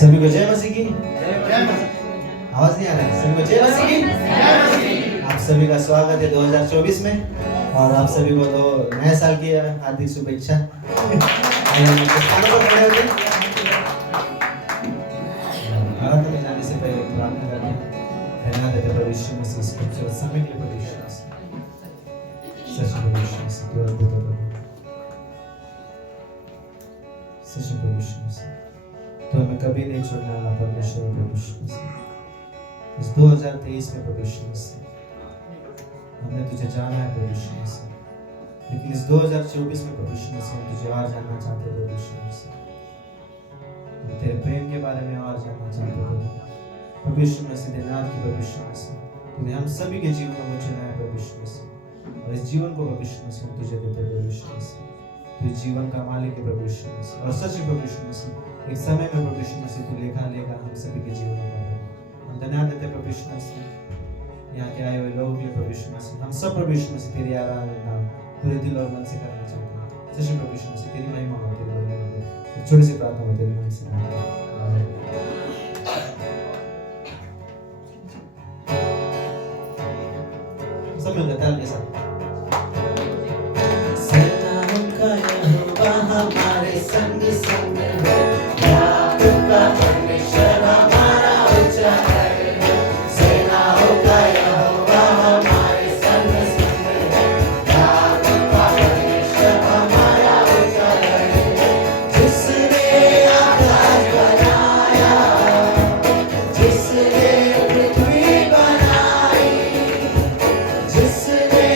सभी को जय मसीह की। आवाज नहीं आ रहा है? सभी को जय मसीह की। आप सभी का स्वागत है 2024 में और आप सभी को तो नए साल की हार्दिक शुभेच्छा। आइए हम स्थानों पर खड़े होते हैं। आराधना में जाने से पहले प्रार्थना करते हैं। धन्यवाद देते प्रभु यीशु मसीह इस खूबसूरत समय के लिए प्रभु यीशु मसीह। सच में प्रभु यीशु मसीह तू अद्भुत है प्रभु। सच में प्रभु यीशु मसीह तो हमें कभी नहीं छोड़ने वाला परमेश्वर है प्रभु यीशु मसीह। इस 2023 में प्रभु यीशु मसीह हमने तुझे जाना है प्रभु यीशु मसीह, लेकिन इस 2024 में प्रभु यीशु मसीह हम तुझे और जानना चाहते हैं प्रभु यीशु मसीह। हम तेरे प्रेम के बारे में और जानना चाहते हैं प्रभु यीशु मसीह। धन्यवाद की प्रभु यीशु मसीह तूने हम सभी के जीवन को चुना है प्रभु यीशु मसीह, और इस जीवन को प्रभु यीशु मसीह हम तुझे देते हैं प्रभु यीशु मसीह। तू जीवन का मालिक है प्रभु यीशु मसीह, और सच में प्रभु यीशु मसीह एक समय में प्रभु यीशु मसीह तू लेगा हम सभी के जीवन में। हम धन्यवाद देते हैं प्रभु यीशु मसीह यहाँ के आए हुए लोगों के लिए प्रभु यीशु मसीह। हम सब प्रभु यीशु मसीह तेरी आराधना पूरे दिल और मन से करना चाहते हैं। सच में प्रभु यीशु मसीह तेरी महिमा हो, तेरी बड़ाई हो। छोटी सी प्रार्थना हो तेरे नाम से। सब मिलकर ताल के साथ हमारे संग संग है, आपका परमेश्वर हमारा ऊंचा है। सेनाओं का यहोवा हमारे संग संग है, आपका परमेश्वर हमारा ऊंचा है। जिसने आकाश बनाया, जिसने पृथ्वी बनाई, जिसने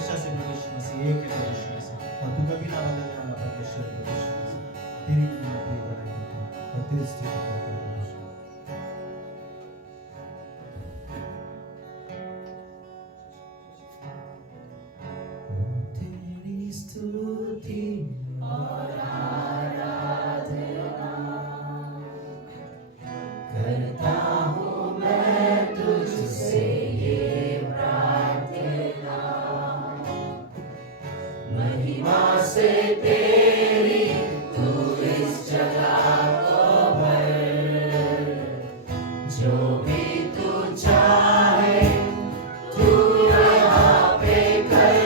हमेशा से प्रभु यीशु मसीह एक है प्रभु यीशु मसीह, और तू कभी ना बदलने वाला परमेश्वर है प्रभु यीशु मसीह। तेरी महिमा तेरी बड़ाई करते हैं और तेरी स्तुति करते हैं प्रभु यीशु। तेरी स्तुति और आराधना करता हूँ मैं तुझसे ये प्रार्थना, महिमा से तेरी तू इस जगह को भर, जो भी तू चाहे तू यहाँ पे कर।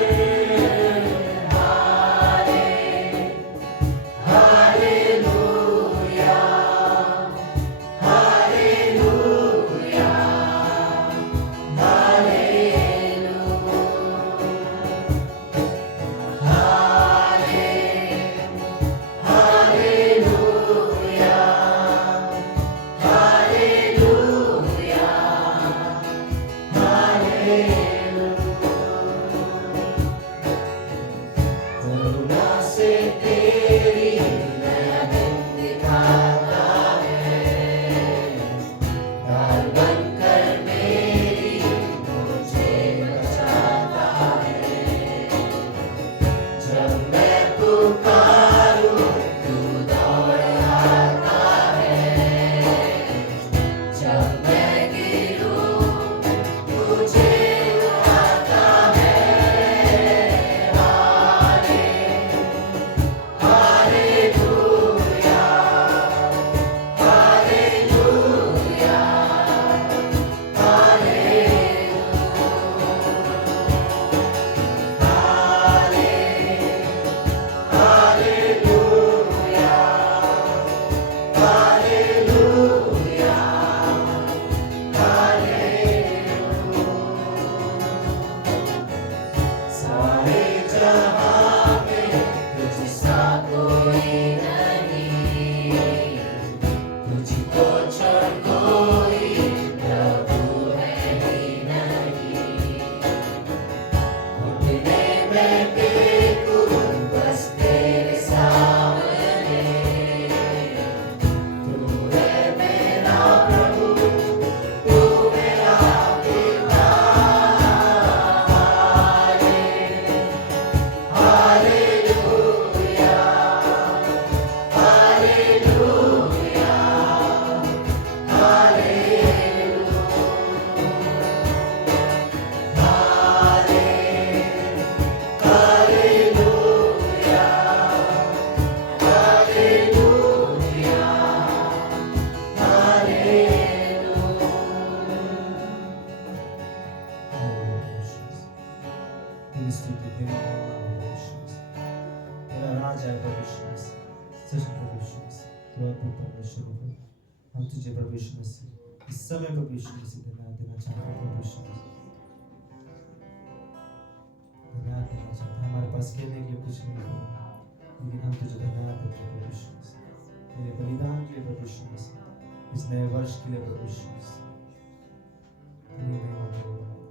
हम तुझे प्रभु यीशु मसीह इस समय प्रभु यीशु मसीह धन्यवाद देना चाहते हैं। प्रभु यीशु मसीह धन्यवाद देना चाहते हैं। हमारे पास कहने के लिए कुछ नहीं है, लेकिन हम तुझे धन्यवाद देते हैं प्रभु यीशु मसीह, तेरे बलिदान के लिए प्रभु यीशु मसीह, इस नए वर्ष के लिए प्रभु यीशु मसीह, तेरी महिमा तेरी बड़ाई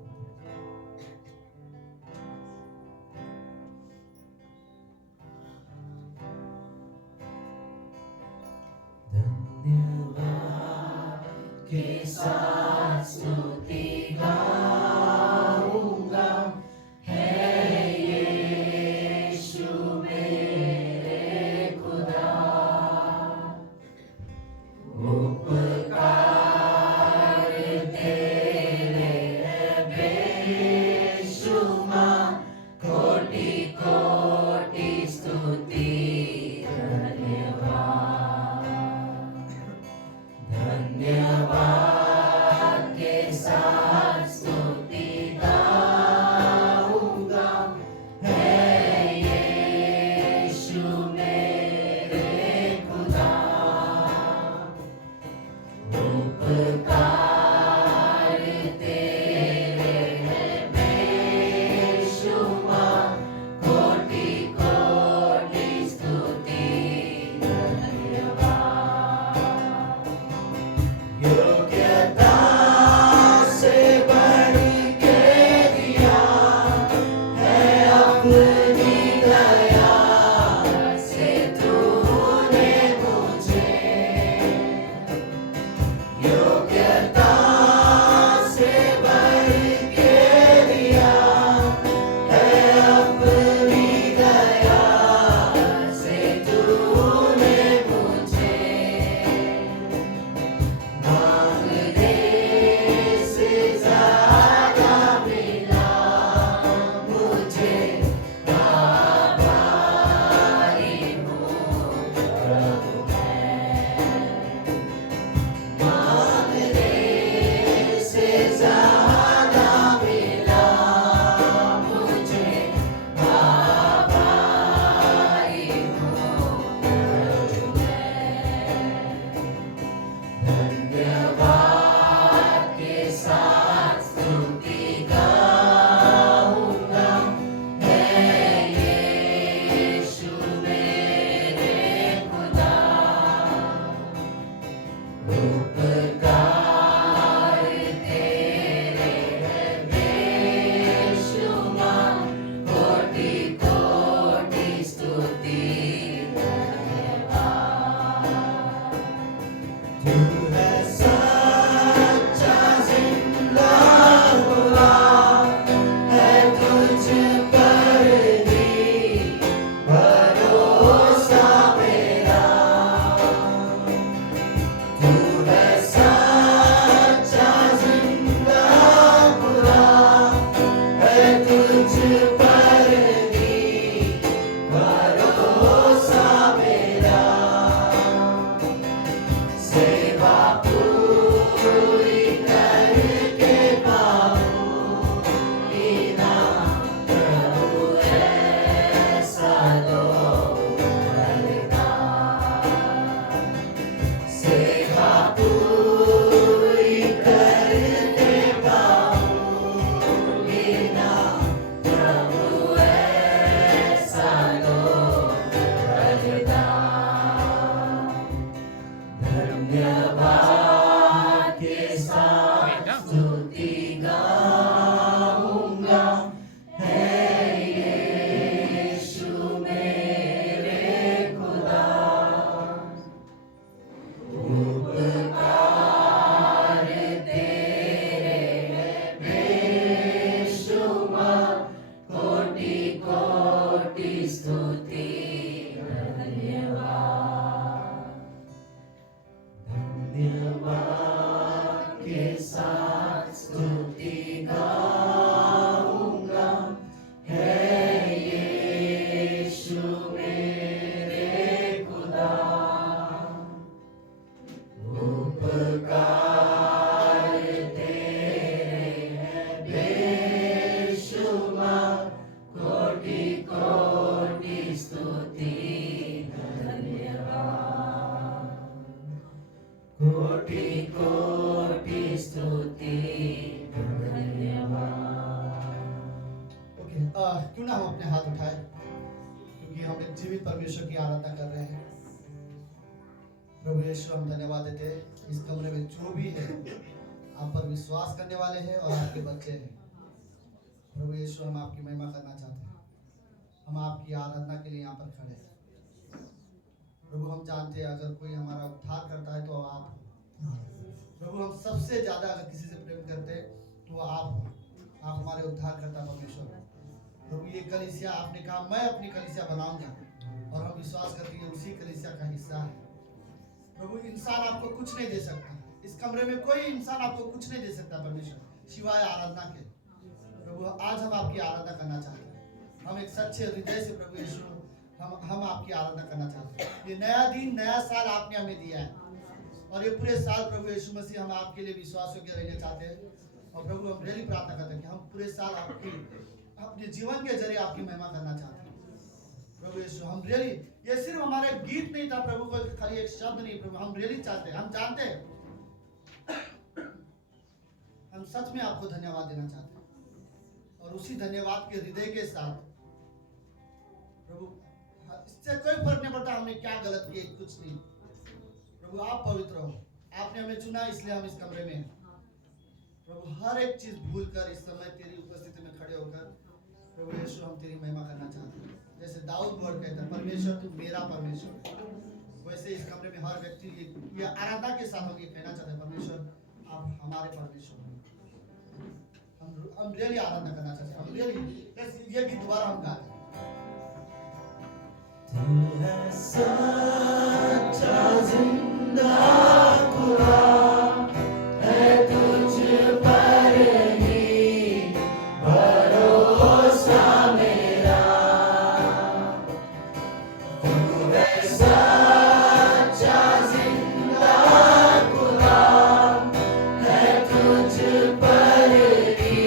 धन्यवाद के साथ स्तुति गाऊंगा, है यीशु मेरे खुदा, उपकार क्यों ना हम अपने हाथ उठाए, क्योंकि हम एक जीवित परमेश्वर की आराधना कर रहे हैं। प्रभु यीशु, हम धन्यवाद देते हैं इस कमरे में जो भी है आप पर विश्वास करने वाले हैं और आपके बच्चे हैं। प्रभु यीशु, हम आपकी महिमा करना चाहते हैं, हम आपकी आराधना के लिए यहाँ पर खड़े हैं। प्रभु, हम जानते हैं अगर कोई हमारा उद्धार करता है तो आप हो। प्रभु, हम सबसे ज्यादा अगर किसी से प्रेम करते हैं तो आप हो। आप हमारे उद्धार करता परमेश्वर। प्रभु, ये कलीसिया आपने कहा मैं अपनी कलीसिया बनाऊंगा, और हम विश्वास करते हैं उसी कलीसिया का हिस्सा है। प्रभु, इंसान आपको कुछ नहीं दे सकता, इस कमरे में कोई इंसान आपको कुछ नहीं दे सकता परमेश्वर, सिवाय आराधना के। प्रभु, आज हम आपकी आराधना करना चाहते हैं, हम एक सच्चे हृदय से प्रभु यीशु हम आपकी आराधना करना चाहते हैं। ये नया दिन, नया साल आपने हमें दिया है, और ये पूरे साल प्रभु यीशु मसीह हम आपके लिए विश्वास योग्य रहना चाहते हैं। और प्रभु, हम रियली प्रार्थना करते हैं कि हम पूरे साल आपकी अपने जीवन के जरिए आपकी महिमा करना चाहते हैं। प्रभु यीशु, हम रियली, ये सिर्फ हमारे गीत नहीं था प्रभु, को खाली एक शब्द नहीं प्रभु, हम रियली चाहते हैं, हम जानते हैं, हम सच में आपको धन्यवाद देना चाहते हैं। और उसी धन्यवाद के हृदय के साथ प्रभु, इससे कोई फर्क नहीं पड़ता हमने क्या गलत किया, कुछ नहीं। प्रभु, आप पवित्र हो, आपने हमें चुना, इसलिए हम इस कमरे में हैं। प्रभु, हर एक चीज भूल कर इस समय तेरी उपस्थिति में खड़े होकर प्रभु यीशु हम तेरी महिमा करना दाऊद वर्ड कहता है परमेश्वर तू मेरा परमेश्वर है, वैसे इस कमरे में हर व्यक्ति ये आराधना के साथ हम ये कहना चाहते हैं परमेश्वर आप हमारे परमेश्वर हैं। हम रियली आराधना करना चाहते हैं, हम रियली ये भी दोबारा हम गाते हैं। तू है सच्चा जिंदा खुदा, है तुझ पर ही भरोसा मेरा। तू है सच्चा जिंदा खुदा, है तुझ पर ही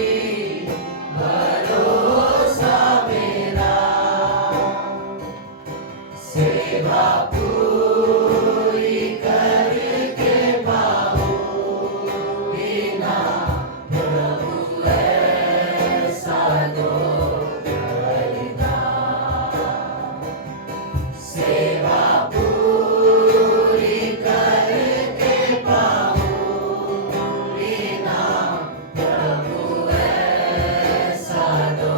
भरोसा मेरा। सेवा पूरी करके पाऊंगी ना, प्रभु ऐसा दो बलिदान। सेवा पूरी करके पाऊंगी ना, प्रभु ऐसा दो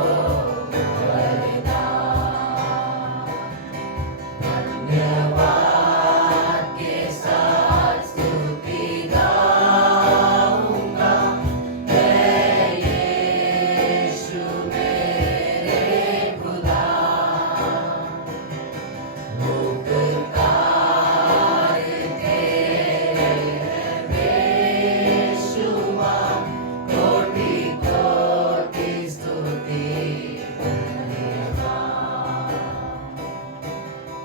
बलिदान। धन्यवाद के साथ स्तुति गाऊंगा, है यीशु मेरे खुदा। उपकार तेरे हैं बेशुमार, कोटि कोटि स्तुति धन्यवाद।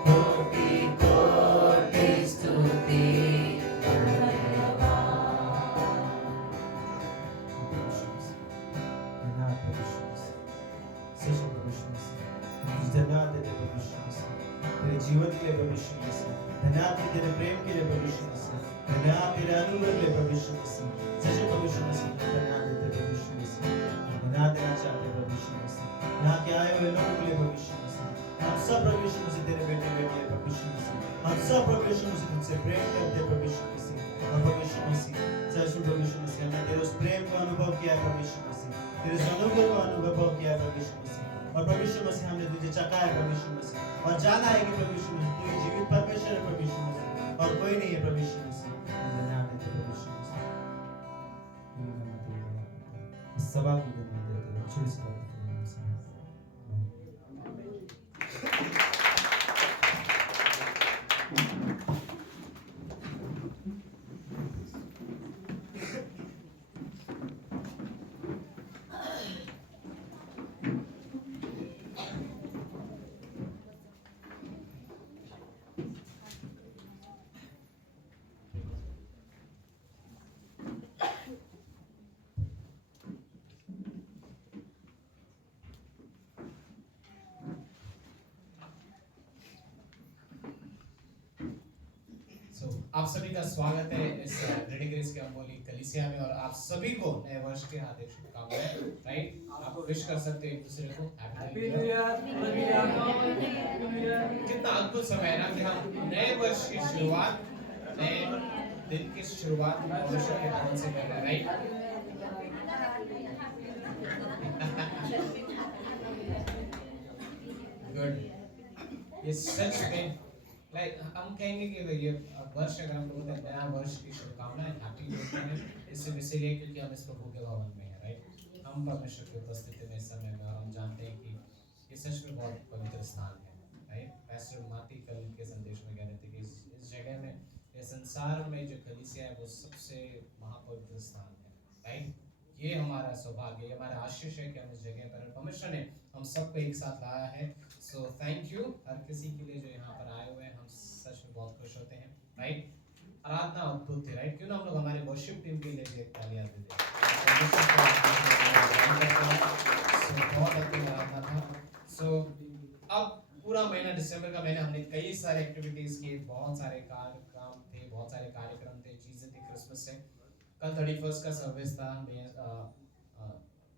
कोटि कोटि स्तुति धन्यवाद देते भविष्य तेरे जीवन के लिए भविष्य धन्यवाद तेरे प्रेम के लिए भविष्य धन्यवाद तेरे अनुग्रह के लिए भविष्य सच भविष्य धन्यवाद देते भविष्य धन्यवाद देना चाहते भविष्य यहाँ के आए हुए लोगों के लिए भविष्य हम सब भविष्य तेरे बेटे बेटी है भविष्य हम सब भविष्य तुझसे प्रेम करते हैं भविष्य और भविष्य सच भविष्य हमने तेरे उस प्रेम को अनुभव किया है भविष्य तेरे उस अनुग्रह को अनुभव किया है भविष्य और भविष्य मसीह हमने तुझे चखा है भविष्य मसीह और जाना है कि भविष्य मसीह तू ही जीवित परमेश्वर है भविष्य मसीह और कोई नहीं है भविष्य मसीह धन्यवाद देते भविष्य मसीह इस सभा को धन्यवाद देते हैं छोटी सी बात के नाम से आप सभी का स्वागत है इस रेडी ग्रेस के अमोली कलीसिया में और आप सभी को नए वर्ष के हार्दिक शुभकामनाएं। राइट, आप विश कर सकते हैं एक दूसरे को हैप्पी न्यू ईयर। कितना अद्भुत समय है ना कि हम नए वर्ष की शुरुआत, नए दिन की शुरुआत परमेश्वर के नाम से कर रहे हैं। Right, good. ये सच में लाइक हम कहेंगे कि ये वर्ष अगर हम लोगों ने नया वर्ष की शुभकामनाएं हैप्पी न्यू ईयर है, इससे इसलिए क्योंकि हम इस प्रभु के भवन में हैं। राइट, हम परमेश्वर की उपस्थिति में इस समय में और हम जानते हैं कि ये सच में बहुत पवित्र स्थान है। राइट, पैस्टर माती कल के संदेश में कह रहे थे कि इस जगह में, इस संसार में जो कलीसिया है वो सबसे महापवित्र स्थान है। राइट, ये हमारा सौभाग्य, ये हमारा आशीष है कि हम इस जगह पर परमेश्वर ने हम सबको एक साथ लाया है। सो थैंक यू हर किसी के लिए जो यहाँ पर आए हुए हैं, हम सच में बहुत खुश होते हैं। राइट, आराधना अद्भुत थी। राइट, क्यों ना हम लोग हमारे वर्शिप टीम के लिए भी एक तालियां दे दें। बहुत अद्भुत आराधना था। सो अब पूरा महीना दिसंबर का महीना हमने कई सारे एक्टिविटीज किए, बहुत सारे कार्यक्रम थे, बहुत सारे कार्यक्रम थे, चीजें थी क्रिसमस से। कल 31 का सर्विस था,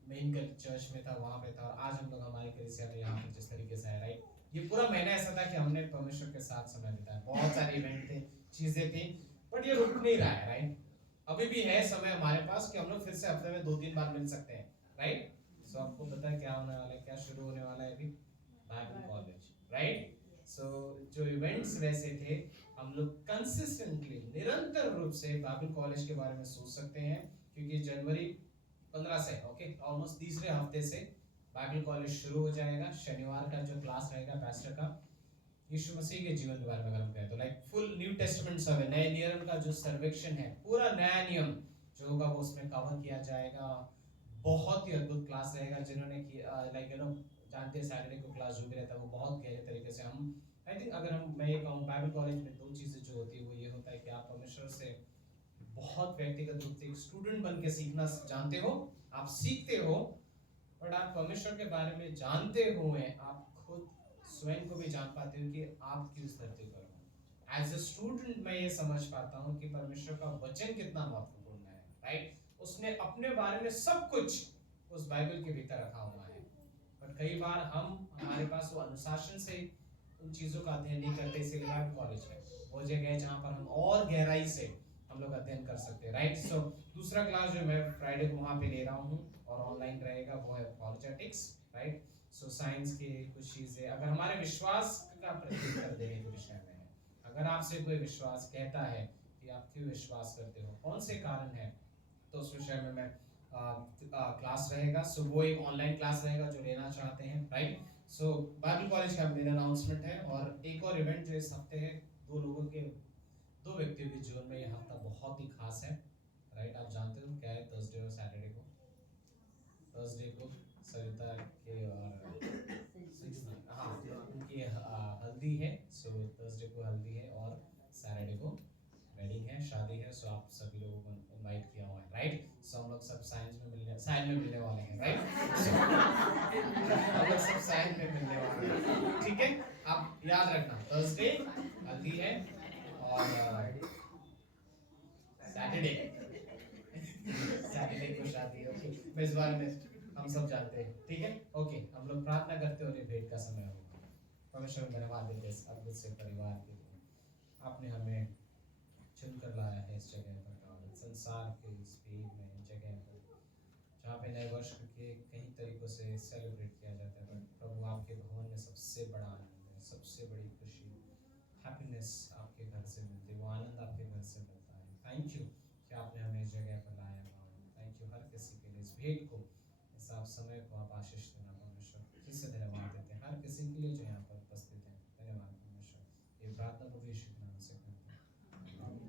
मेन चर्च में था, वहाँ पे था। और आज हम लोग हमारे कलीसिया में यहाँ पे जिस तरीके से है। राइट, ये पूरा महीना ऐसा था कि हमने परमेश्वर के साथ समय बिताया, बहुत सारे इवेंट थे, चीजें थी, बट ये रुक नहीं रहा है। राइट, अभी भी है समय हमारे पास कि हम लोग फिर से हफ्ते में 2-3 बार मिल सकते हैं। राइट, सो आपको पता है क्या होने वाला है, क्या शुरू होने वाला है अभी? Bible college. राइट? सो जो इवेंट्स वैसे थे, हम लोग कंसिस्टेंटली निरंतर रूप से बाइबल कॉलेज के बारे में सोच सकते हैं, क्योंकि जनवरी 15 से ओके ऑलमोस्ट तीसरे हफ्ते से बाइबल कॉलेज शुरू हो जाएगा। शनिवार का जो क्लास रहेगा पास्टर का, यीशु मसीह के जीवन के बारे में अगर हम कहें तो लाइक फुल न्यू टेस्टामेंट सर्वे, नए नियम का जो सर्वेक्षण है, पूरा नया नियम जो होगा वो उसमें कवर किया जाएगा। बहुत ही अद्भुत क्लास रहेगा। जिन्होंने लाइक जानते हैं सैटरडे को क्लास जो भी रहता है वो बहुत गहरे तरीके से हम आई थिंक अगर हम मैं ये कहूँ बाइबल कॉलेज में दो चीज़ें जो होती है वो ये होता है कि आप परमेश्वर से बहुत व्यक्तिगत रूप से एक स्टूडेंट बन के सीखना जानते हो, आप सीखते हो, बट आप परमेश्वर के बारे में जानते हुए आप खुद स्वयं को भी जान पाते हो कि आप किस धरती पर हो। एज ए स्टूडेंट मैं ये समझ पाता हूँ कि परमेश्वर का वचन कितना महत्वपूर्ण है, राइट? उसने अपने बारे में सब कुछ उस बाइबल के भीतर रखा हुआ है, बट कई बार हमारे पास वो अनुशासन से उन चीज़ों का अध्ययन नहीं करते। इसीलिए बाइबल कॉलेज है वो जगह है जहाँ पर हम और गहराई से हम लोग अध्ययन कर सकते हैं, राइट? सो दूसरा क्लास जो मैं फ्राइडे को वहाँ पे ले रहा हूँ और ऑनलाइन रहेगा वो है अपॉलोजेटिक्स, राइट? सो साइंस के कुछ चीज़ें अगर हमारे विश्वास का प्रत्युत्तर देने के विषय में है। अगर आपसे कोई विश्वास कहता है कि आप क्यों विश्वास करते हो, कौन से कारण है, तो उस विषय में मैं क्लास रहेगा। सो वो एक ऑनलाइन क्लास रहेगा जो लेना चाहते हैं, राइट? सो बाइबल कॉलेज का मेरा अनाउंसमेंट है। और एक और इवेंट जो इस हफ्ते है, दो व्यक्तियों के जीवन में यह हफ्ता बहुत ही खास है, राइट? आप जानते हो क्या है? थर्सडे और सैटरडे को। थर्सडे को सरिता के और हाँ उनकी हल्दी है। सो थर्सडे को हल्दी है और सैटरडे को वेडिंग है, शादी है। सो आप सभी लोगों को इनवाइट किया हुआ है, राइट? सो हम लोग सब साइंस में मिलने वाले हैं, राइट? हम लोग सब साइंस में मिलने वाले हैं, ठीक है? आप याद रखना थर्सडे हल्दी है और सैटरडे सैटरडे को शादी है। ओके, मैं इस बारे में हम सब जानते हैं, ठीक है? ओके, हम लोग प्रार्थना करते हैं और ये भेंट का समय होगा। परमेश्वर धन्यवाद देते हैं अद्भुत से परिवार के लिए। आपने हमें चुनकर लाया है इस जगह पर, संसार के इस भीड़ में जगह पर जहाँ पे नए वर्ष के कई तरीकों से सेलिब्रेट किया जाता है, बट प्रभु आपके भवन में सबसे बड़ा आनंद है, सबसे बड़ी खुशी, हैप्पीनेस आपके घर से मिलती है, वो आनंद आपके घर से मिलता है। थैंक यू कि आपने हमें इस जगह पर लाया। थैंक यू हर किसी के लिए, इस भेंट को, इस आप समय को आप आशीष देना परमेश्वर। फिर से धन्यवाद देते हैं हर किसी के लिए जो यहाँ पर उपस्थित है। धन्यवाद परमेश्वर। ये प्रार्थना प्रभु यीशु के नाम से करते हैं, आमीन।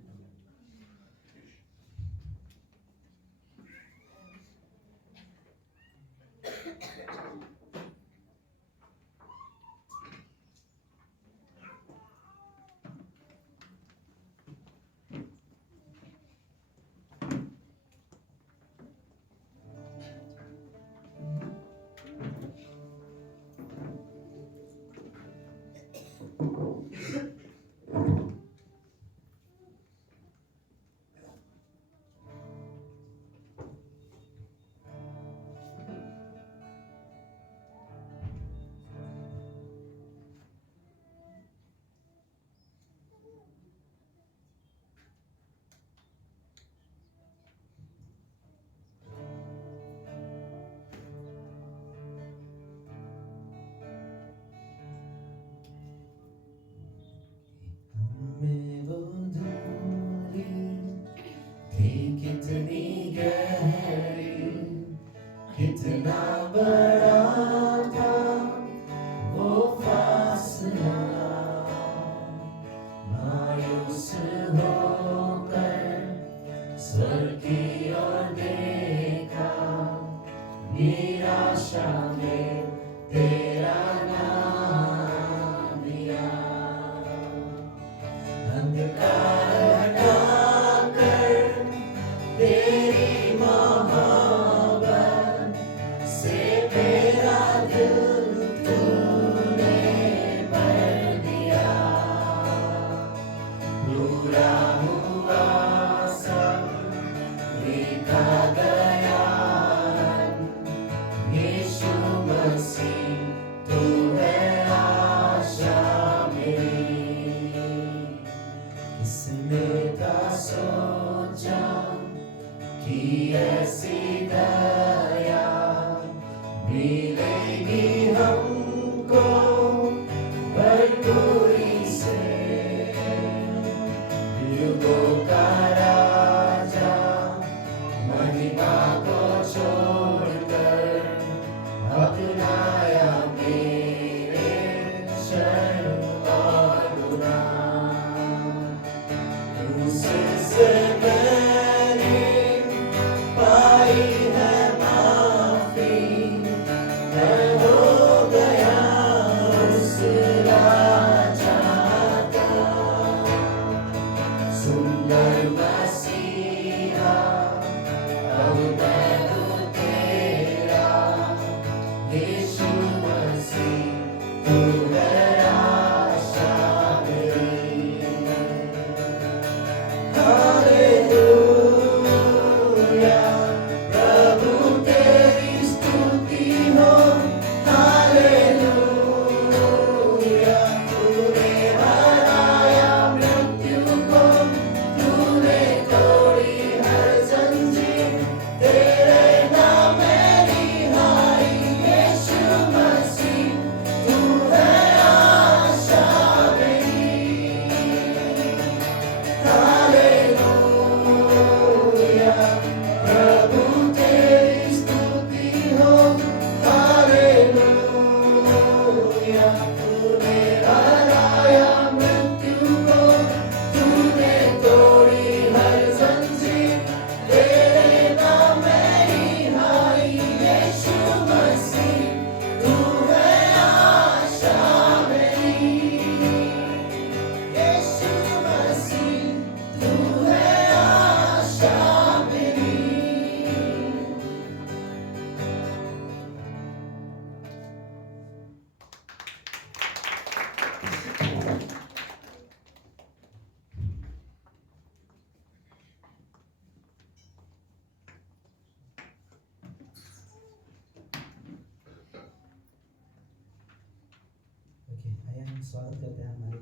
आइए हम स्वागत करते हैं हमारी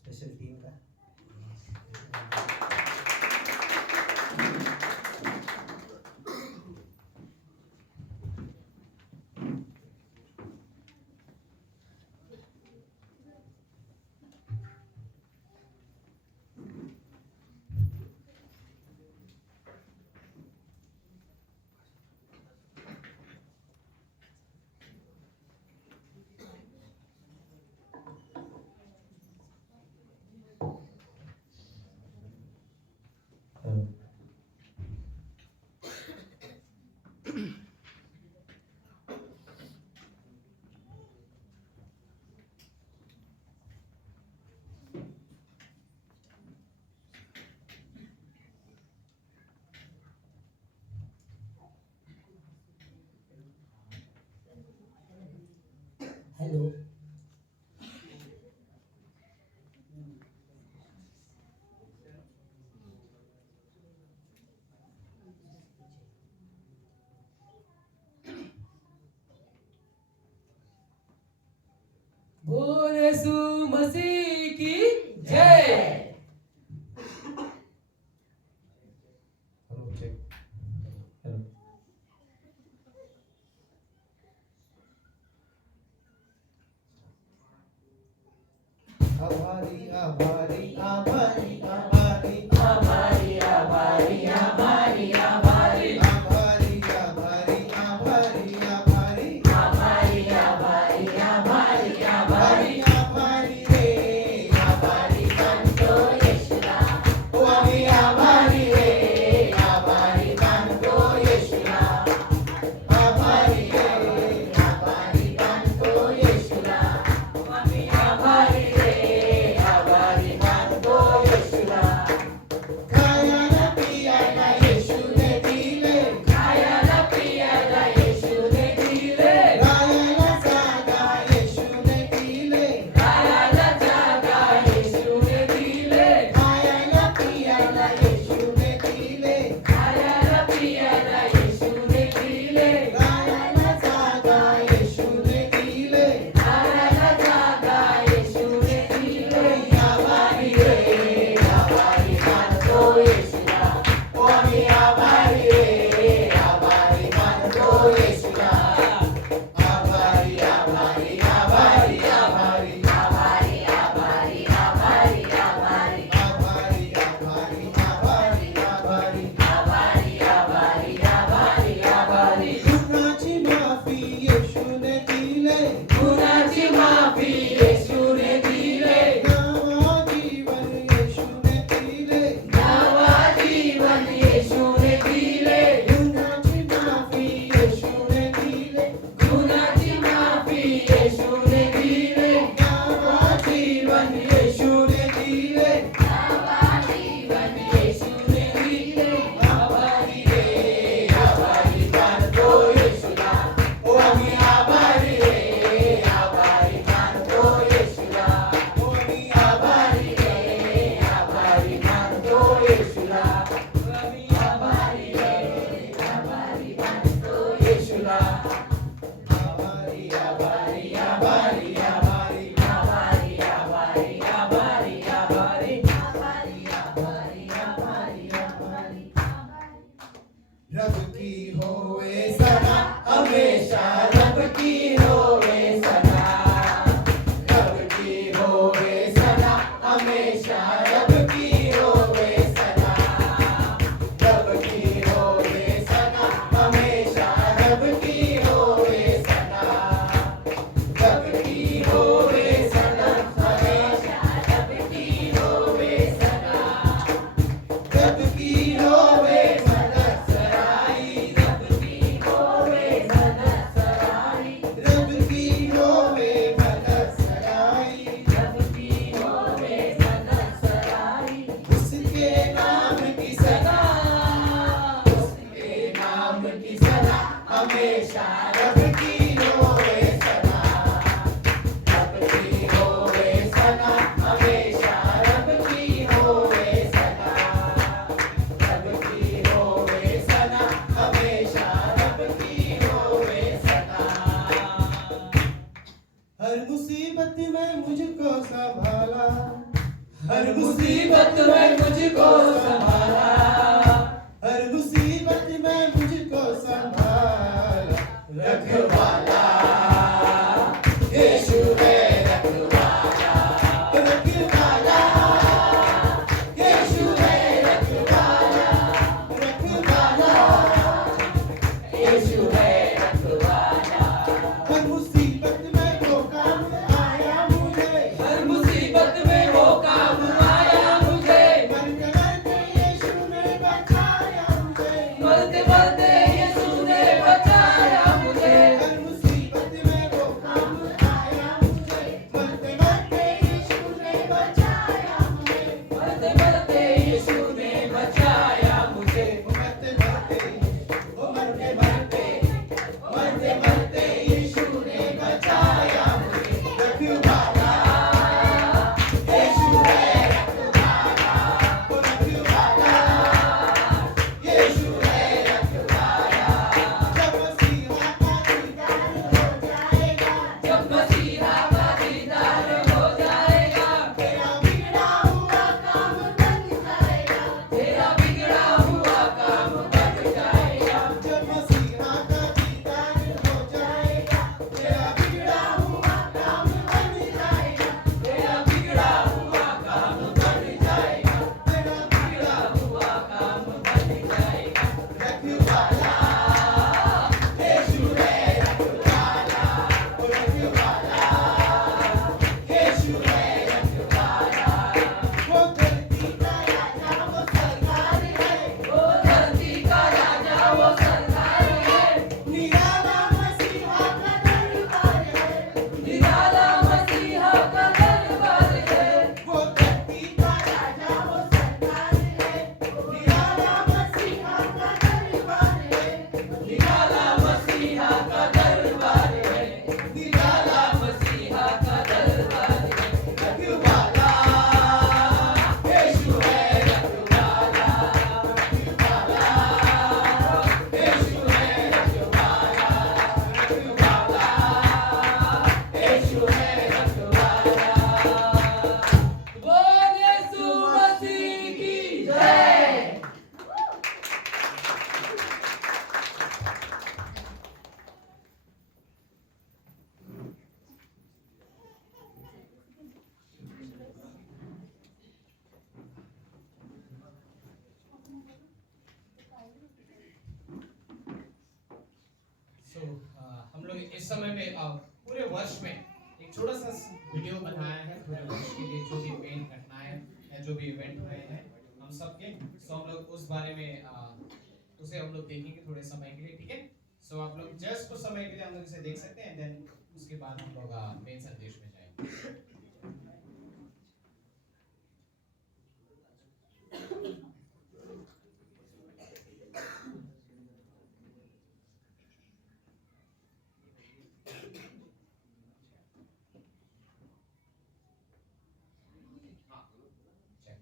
स्पेशल टीम का। हेलो। हेलो। बोल यीशु मसीह की जय। Hello check. हेलो। आभारी आभारी आभारी आभारी आभारी आभारी आभारी आभारी आभारी आभारी आभारी आभारी आभारी आभारी आभारी आभारी आभारी रे आभारी बंदो यीशुरा। ओ आम्ही आभारी रे आभारी बंदो यीशुरा। आभारी रे आभारी बंदो यीशुरा। आभारी रे आभारी बंदो हर मुसीबत में मुझको संभाला, हर मुसीबत में मुझको संभाला, हर मुसीबत में मुझको संभाला। रखवाला यीशु है रखवाला, रखवाला यीशु है रखवाला, रखवाला यीशु है रखवाला। हर मुसीबत में वो काम आया मुझे, हर मुसीबत में वो काम आया मुझे, मरते मरते यीशु ने बचाया मुझे, मरते मरते यीशु ने बचाया मुझे। हर मुसीबत में वो काम आया मुझे, मरते मरते यीशु ने बचाया मुझे, मरते मरते यीशु ने बचाया मुझे। मरते मरते मरते मरते यीशु ने बचाया मुझे। रखवाला यीशु है रखवाला, रखवाला यीशु है रखवाला। जब मसीहा का दीदार हो जाएगा, जब मसीहा का दीदार हो जाएगा, तेरा बिगड़ा हुआ काम बन जाएगा, तेरा बिगड़ा हुआ काम बन जाएगा। जब मसीहा का दीदार हो जाएगा, तेरा बिगड़ा हुआ काम बन जाएगा, तेरा बिगड़ा हुआ काम बन जाएगा, तेरा बिगड़ा हुआ काम बन जाएगा। रखवाला यीशु है रखवाला, रखवाला यीशु है रखवाला। वो धरती का राजा वो सरदार है, वो धरती का राजा वो सरदार है, निराला मसीहा का दरबार है, निराला मसीहा का दरबार है। वो धरती का राजा वो सरदार है, निराला मसीहा का दरबार है, निराला मसीहा का दरबार है, निराला मसीहा का दरबार है। रखवाला यीशु है रखवाला, रखवाला यीशु है रखवाला, रखवाला यीशु है रखवाला। बोल यीशु मसीह की जय। So, हम लोग इस समय में पूरे वर्ष में एक छोटा सा वीडियो बनाया है पूरे वर्ष के लिए, जो भी मेन घटनाएं या जो भी इवेंट हुए हैं हम सबके। सो हम लोग उस बारे में उसे हम लोग देखेंगे थोड़े समय के लिए, ठीक है। सो आप लोग जस्ट कुछ समय के लिए हम लोग इसे देख सकते हैं, देन उसके बाद हम लोग मेन संदेश में जाएंगे। हाँ, check.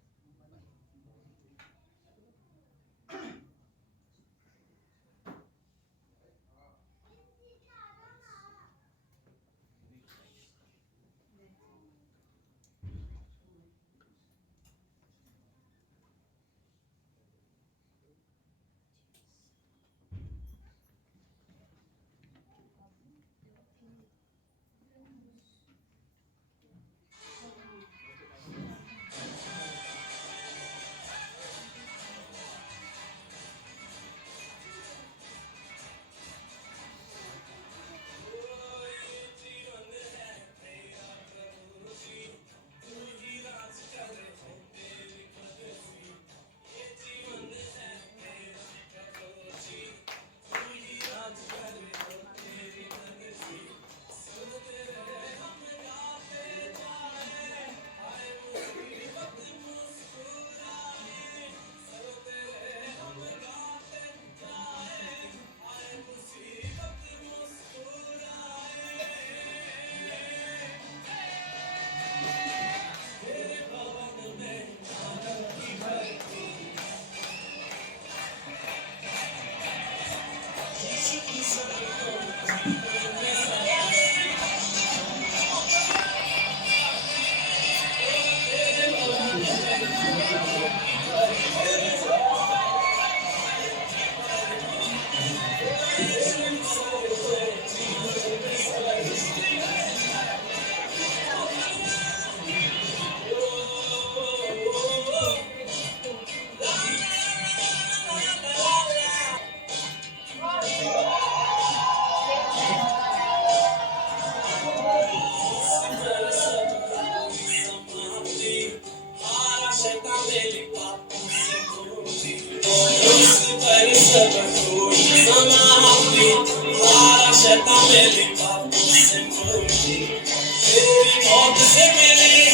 तेरी मौत से मिली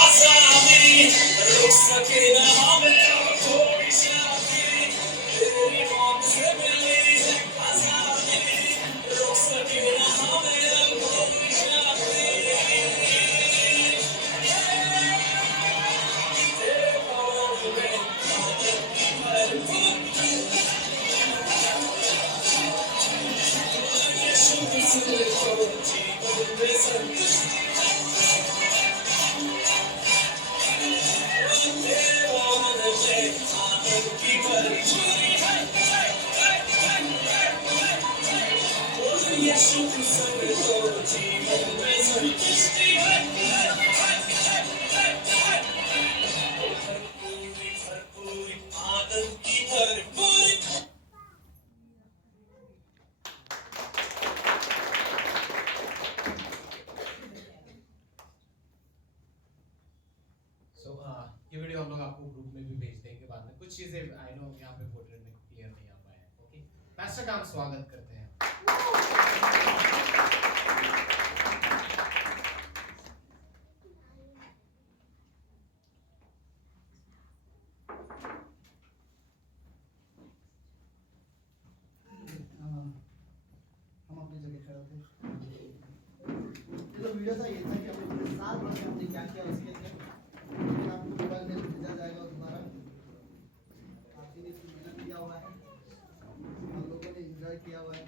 आसानी, रुक सके ना हमें अब कोई शादी। तेरी मौत से मिली आसानी, रुक सके ना हमें अब कोई शादी। तेरे पाँव में आदत की भरपूर, यीशु से तो जीवन में संतुष्टि। तेरा मन में आनंद की भरपूरी है। यीशु से तो जीवन में संतुष्टि है। भरपूरी भरपूरी आनंद की भरपूरी। So, ये वीडियो हम लोग आपको ग्रुप में भी भेज देंगे बाद में। कुछ चीजें आई नो यहाँ पे पोर्ट्रेट में क्लियर नहीं आ पाए हैं। ओके, पास्टर का हम स्वागत करते हैं। हम अपनी जगह खड़े होते जो वीडियो था ये था कि हम लोग पूरे साल भर में हमने क्या किया उसके थे, लेकिन आपको मोबाइल में भेजा जाएगा दोबारा। काफी ने इसमें मेहनत किया हुआ है, हम लोगों ने एंजॉय किया हुआ है।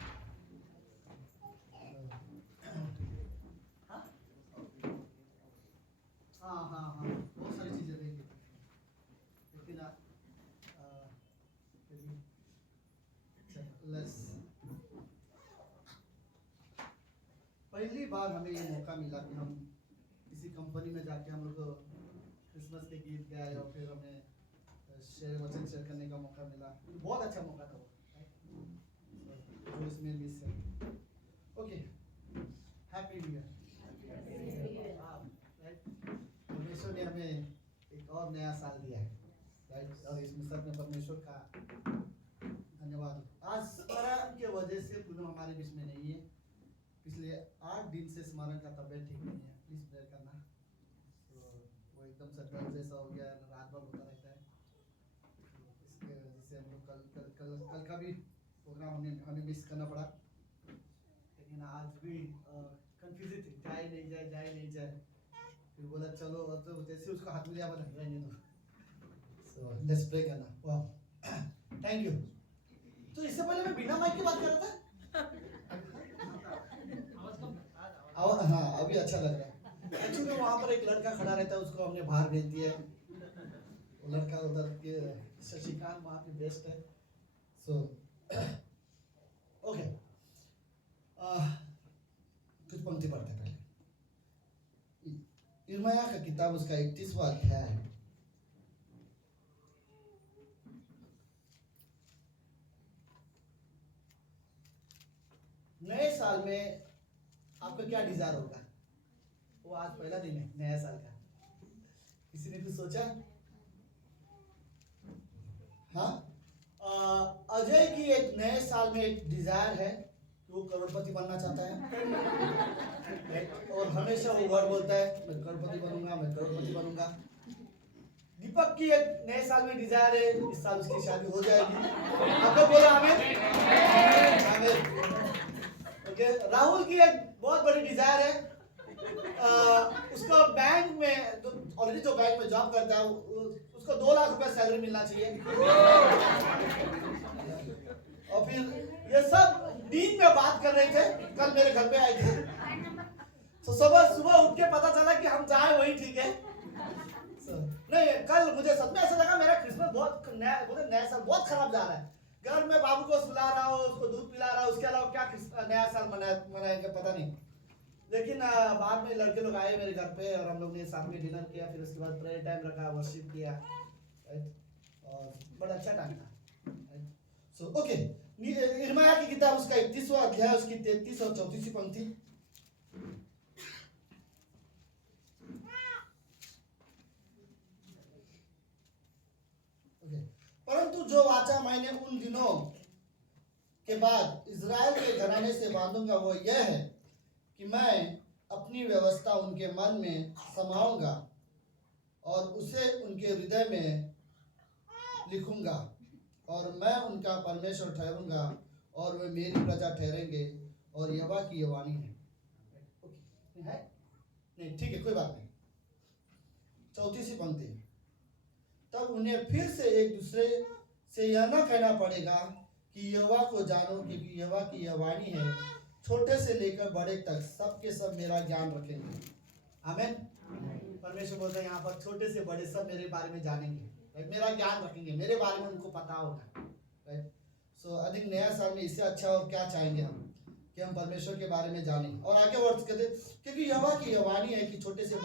हाँ हाँ हाँ हाँ बहुत सारी चीजें देखी, लेकिन पहली बार हमें ये मौका मिला कि हम किसी कंपनी में जाके हम लोग क्रिसमस के गीत गाए और फिर हमें शेयर वचन शेयर करने का मौका मिला। बहुत अच्छा मौका था वो, जो इसमें मिस है। Okay, happy new year. परमेश्वर ने हमें एक और नया साल दिया है, राइट, और इसमें सब में परमेश्वर का धन्यवाद। आज स्मरण के वजह से पुनः हमारे बीच में नहीं है। पिछले 8 दिन से स्मरण का तबीयत ठीक नहीं है, प्लीज प्रेयर करना। तो वो एकदम से दर्द जैसा हो गया, रात भर होता रहता है। तो इसके वजह से हम लोग कल का भी प्रोग्राम हमें मिस करना पड़ा। लेकिन आज भी कंफ्यूज थी, जाए नहीं जाए। फिर बोला चलो, और तो जैसे उसको हाथ मिला बोला रहने दो। सो लेट्स प्रे करना। वाह, थैंक यू। तो इससे पहले मैं बिना माइक की बात कर रहा था। हाँ, अभी अच्छा लग रहा है। एक्चुअली वहाँ पर एक लड़का खड़ा रहता है, उसको हमने बाहर भेज दिया है। वो लड़का उधर के शशिकांत वहाँ पे बेस्ट है। सो ओके, कुछ पंक्ति पढ़ते हैं पहले। यिर्मयाह का किताब उसका 31वां अध्याय है। नए साल में आपका क्या डिजायर होगा? वो आज पहला दिन है नया साल का। किसी ने कुछ सोचा? हाँ, अजय की एक नए साल में एक डिजायर है कि वो करोड़पति बनना चाहता है। और हमेशा वो वर्ड बोलता है, मैं करोड़पति बनूंगा। दीपक की एक नए साल में डिजायर है, इस साल उसकी शादी हो जाएगी। आप लोग बोलो आमीन। आमीन। ओके, राहुल की एक बहुत बड़ी डिजायर है, उसको बैंक में ऑलरेडी जो बैंक में जॉब करता है उसको 2 लाख रुपए सैलरी मिलना चाहिए। और फिर ये सब दिन में बात कर रहे थे, कल मेरे घर पे आए थे। तो सुबह उठ के पता चला कि हम जाए वही ठीक है। नहीं, कल मुझे सच में ऐसा लगा मेरा क्रिसमस नया साल बहुत खराब जा रहा है। घर में बाबू को सुला रहा हूँ, उसको दूध पिला रहा हूँ, उसके अलावा क्या नया साल मनाएंगे पता नहीं। लेकिन बाद में लड़के लोग आए मेरे घर पे और हम लोग ने साथ में डिनर किया, फिर उसके बाद प्रेयर टाइम रखा, वर्शिप किया, और बड़ा अच्छा टाइम था। सो ओके, यिर्मयाह की किताब उसका 31वां अध्याय, उसकी 33 और 34 पंक्ति। परंतु जो वाचा मैंने उन दिनों के बाद इज़राइल के घराने से बांधूंगा वो यह है कि मैं अपनी अपनी व्यवस्था उनके मन में समाऊंगा और उसे उनके हृदय में लिखूंगा, और मैं उनका परमेश्वर ठहरूंगा और वे मेरी प्रजा ठहरेंगे। और यहोवा की यह वाणी है। ओके, है नहीं, ठीक है, कोई बात नहीं। चौथी सी पंक्ति, तब उन्हें फिर से एक दूसरे से यह न कहना पड़ेगा कि यहोवा को जानो, क्योंकि यहोवा की यह वाणी है, छोटे से लेकर बड़े तक सब के सब मेरा ज्ञान रखेंगे। आमीन। परमेश्वर बोलते हैं यहाँ पर, छोटे से बड़े सब मेरे बारे में जानेंगे, राइट, मेरा ज्ञान रखेंगे, मेरे बारे में उनको पता होगा, राइट। सो अधिक नया साल में इससे अच्छा और क्या चाहेंगे हम, कि हम परमेश्वर के बारे में जानें। और आगे वर्ष कहते, क्योंकि यहोवा की यह वाणी है कि छोटे से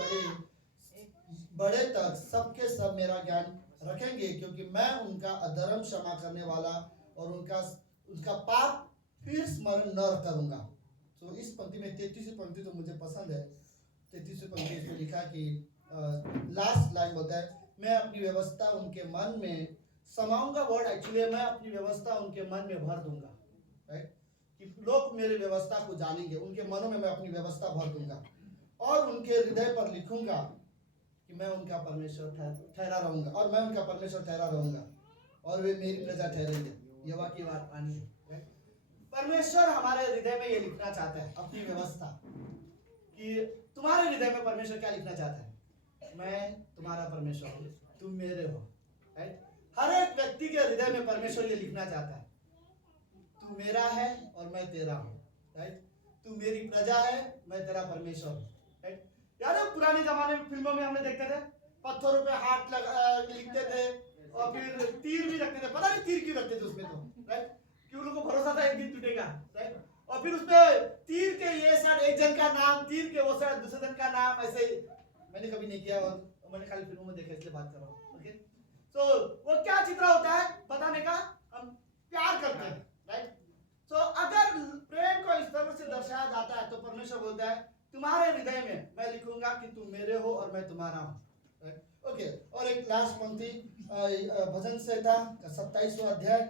बड़े तक सबके सब मेरा ज्ञान रखेंगे, क्योंकि मैं उनका अधर्म क्षमा करने वाला और उनका पाप फिर स्मरण न करूंगा। तो इस पंक्ति में 33वीं पंक्ति तो मुझे पसंद है। 33वीं पंक्ति इसमें लिखा कि लास्ट लाइन होता है, मैं अपनी व्यवस्था उनके मन में समाऊंगा। वर्ड एक्चुअली मैं अपनी व्यवस्था उनके मन में भर दूंगा, राइट, कि लोग मेरी व्यवस्था को जानेंगे, उनके मनों में मैं अपनी व्यवस्था भर दूंगा और उनके हृदय पर लिखूंगा कि मैं उनका परमेश्वर ठहरा रहूंगा, और मैं उनका परमेश्वर ठहरा रहूंगा और वे मेरी प्रजा ठहरेंगे। यहोवा की वाणी है। परमेश्वर हमारे हृदय में ये लिखना चाहता है अपनी व्यवस्था, कि तुम्हारे हृदय में परमेश्वर क्या लिखना चाहता है, मैं तुम्हारा परमेश्वर हूँ, तुम मेरे हो, राइट। हर एक व्यक्ति के हृदय में परमेश्वर ये लिखना चाहता है, तू मेरा है और मैं तेरा हूँ, राइट। तू मेरी प्रजा है, मैं तेरा परमेश्वर हूँ, राइट। याद है पुराने जमाने में फिल्मों में हमने देखते थे, पत्थरों पे हाथ लिखते थे और फिर तीर भी रखते थे। पता नहीं तीर क्यों रखते थे उसमें, तो राइट, कि उन लोगों को भरोसा था एक दिन टूटेगा, राइट। और फिर उसमें तीर के ये साइड एक जन का नाम, तीर के वो साइड दूसरे जन का नाम, ऐसे मैंने कभी नहीं किया और मैंने खाली फिल्मों में देखा, इसलिए बात कर रहा हूँ। ओके, तो वो क्या चित्र होता है बताने का, हम प्यार करते हैं, राइट। तो अगर प्रेम को इस तरह से दर्शाया जाता है तो परमेश्वर बोलता है, तुम्हारे हृदय में मैं लिखूंगा कि तुम मेरे हो और मैं तुम्हारा हूं, राइट। ओके, और एक लास्ट पंक्ति भजन संहिता 27वां अध्याय,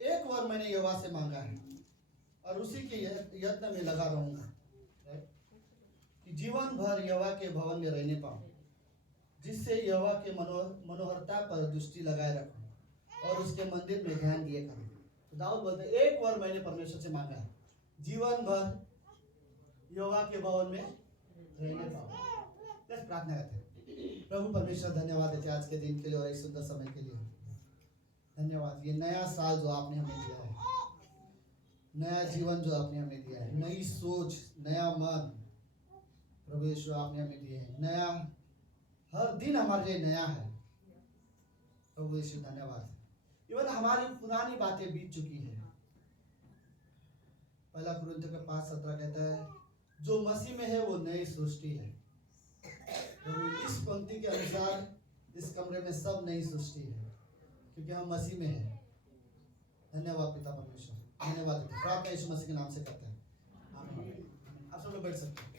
एक बार मैंने यहोवा से मांगा है और उसी के यत्न में लगा रहूंगा, राइट, कि जीवन भर यहोवा के भवन में रहने पाऊं, जिससे यहोवा के मनोहरता पर दृष्टि लगाए रखूं और उसके मंदिर में ध्यान दिए करूं। तो दाऊद बोलते हैं, एक बार मैंने परमेश्वर से मांगा है, जीवन भर यहोवा के भवन में रहने पाऊं। बस प्रार्थना करते हैं। प्रभु परमेश्वर, धन्यवाद देते आज के दिन के लिए और एक सुंदर समय के लिए। धन्यवाद, ये नया साल जो आपने हमें दिया है, नया जीवन जो आपने हमें दिया है, नई सोच, नया मन प्रभु यीशु आपने हमें दिए हैं, नया हर दिन हमारे लिए नया है प्रभु यीशु, धन्यवाद। इवन हमारी पुरानी बातें बीत चुकी है। पहला कुरिन्थियों का 5:17 कहता है, जो मसीह में है वो नई सृष्टि है। प्रभु इस पंक्ति के अनुसार इस कमरे में सब नई सृष्टि है, क्योंकि हम मसीह में हैं। धन्यवाद पिता परमेश्वर, धन्यवाद। प्रार्थना यीशु मसीह के नाम से करते हैं, आमीन। आप सब लोग बैठ सकते हैं।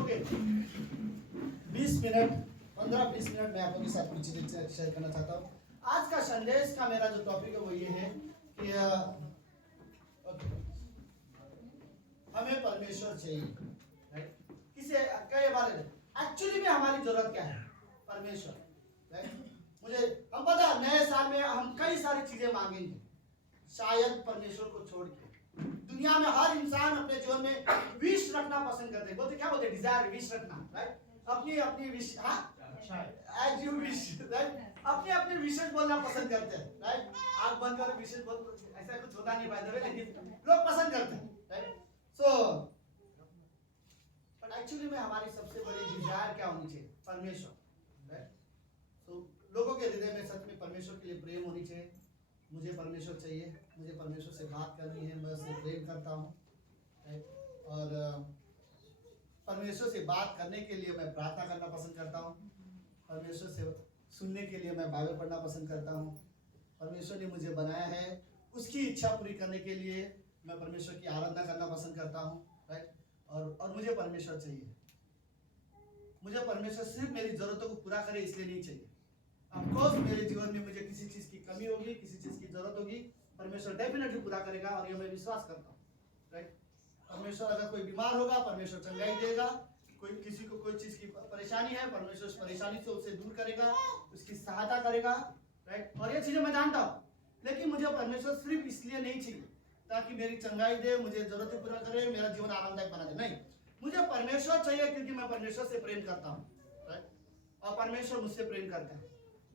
ओके, 15-20 मिनट मैं आप लोगों के साथ कुछ चीजें शेयर करना चाहता हूँ। आज का संदेश का मेरा जो टॉपिक है वो ये है कि हमें परमेश्वर चाहिए, राइट। किसे कई बार एक्चुअली में हमारी जरूरत क्या है, परमेश्वर, राइट। हम पता है नए साल में हम कई सारी चीजें मांगेंगे, शायद परमेश्वर को छोड़ के। दुनिया में हर इंसान अपने जीवन में विश रखना पसंद करते हैं, बोलते क्या बोलते, डिजायर, विश रखना, राइट। अपनी विश, हाँ, एज यू विश, राइट। अपने विशेष बोलना पसंद करते हैं, राइट। आंख बंद कर विशेष बोल, ऐसा कुछ होता नहीं बाय द वे, लेकिन लोग पसंद करते हैं, राइट। सो बट एक्चुअली में हमारी सबसे बड़ी डिजायर क्या होनी चाहिए, परमेश्वर, राइट। सो लोगों के हृदय में सच में परमेश्वर के लिए प्रेम होनी चाहिए। मुझे परमेश्वर चाहिए, मुझे परमेश्वर से बात करनी है, मैं उससे प्रेम करता हूँ, राइट। और परमेश्वर से बात करने के लिए मैं प्रार्थना करना पसंद करता हूँ, परमेश्वर से सुनने के लिए मैं बाइबल पढ़ना पसंद करता हूँ। परमेश्वर ने मुझे बनाया है, उसकी इच्छा पूरी करने के लिए मैं परमेश्वर की आराधना करना पसंद करता हूँ, राइट। और मुझे परमेश्वर चाहिए। मुझे परमेश्वर सिर्फ मेरी जरूरतों को पूरा करे इसलिए नहीं चाहिए, ऑफकोर्स मेरे जीवन में मुझे किसी चीज की कमी होगी, किसी चीज की जरूरत होगी, परमेश्वर डेफिनेटली पूरा करेगा और ये मैं विश्वास करता हूँ, राइट। परमेश्वर अगर कोई बीमार होगा, परमेश्वर चंगाई देगा। कोई किसी को कोई चीज की परेशानी है, परमेश्वर उस परेशानी से उसे दूर करेगा, उसकी सहायता करेगा, राइट। और ये चीजें मैं जानता हूँ, लेकिन मुझे परमेश्वर सिर्फ इसलिए नहीं चाहिए ताकि मेरी चंगाई दे, मुझे जरूरत पूरा करे, मेरा जीवन आरामदायक बना दे, नहीं। मुझे परमेश्वर चाहिए क्योंकि मैं परमेश्वर से प्रेम करता हूँ, राइट। और परमेश्वर मुझसे प्रेम करता है।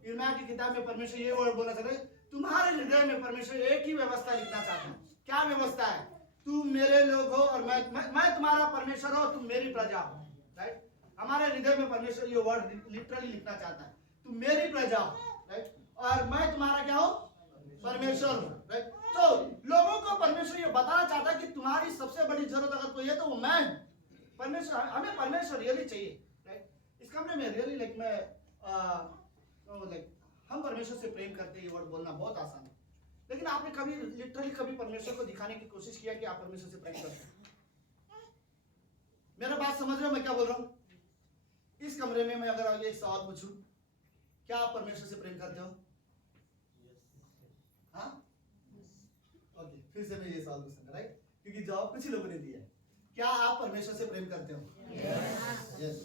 यिर्मयाह की किताब में परमेश्वर ये वर्ड बोला था, तुम्हारे हृदय में परमेश्वर एक ही व्यवस्था लिखना चाहता है। क्या व्यवस्था है? तुम मेरे लोग हो और मैं तुम्हारा परमेश्वर हो, तुम मेरी प्रजा हो, राइट। हमारे हृदय में परमेश्वर ये वर्ड लिटरली लिखना चाहता है, तुम मेरी प्रजा हो, राइट। और मैं तुम्हारा क्या हो? परमेश्वर हूं, राइट। तो लोगों को परमेश्वर ये बताना चाहता है कि तुम्हारी सबसे बड़ी जरूरत अगर कोई है तो वो मैं हूं। परमेश्वर, हमें परमेश्वर रियली चाहिए, राइट। इस कमरे में रियली हम परमेश्वर से प्रेम करते हैं, ये वर्ड बोलना बहुत आसान है, लेकिन आपने कभी लिटरली कभी परमेश्वर को दिखाने की कोशिश किया कि आप परमेश्वर से प्रेम करते हैं? मेरा बात समझ रहे हो मैं क्या बोल रहा हूँ? इस कमरे में मैं अगर आगे एक सवाल पूछूं, क्या आप परमेश्वर से प्रेम करते हो? हाँ, ओके, फिर से मैं ये सवाल पूछूंगा, राइट, क्योंकि जवाब कुछ ही लोगों ने दिया है। क्या आप परमेश्वर से प्रेम करते हो? यस।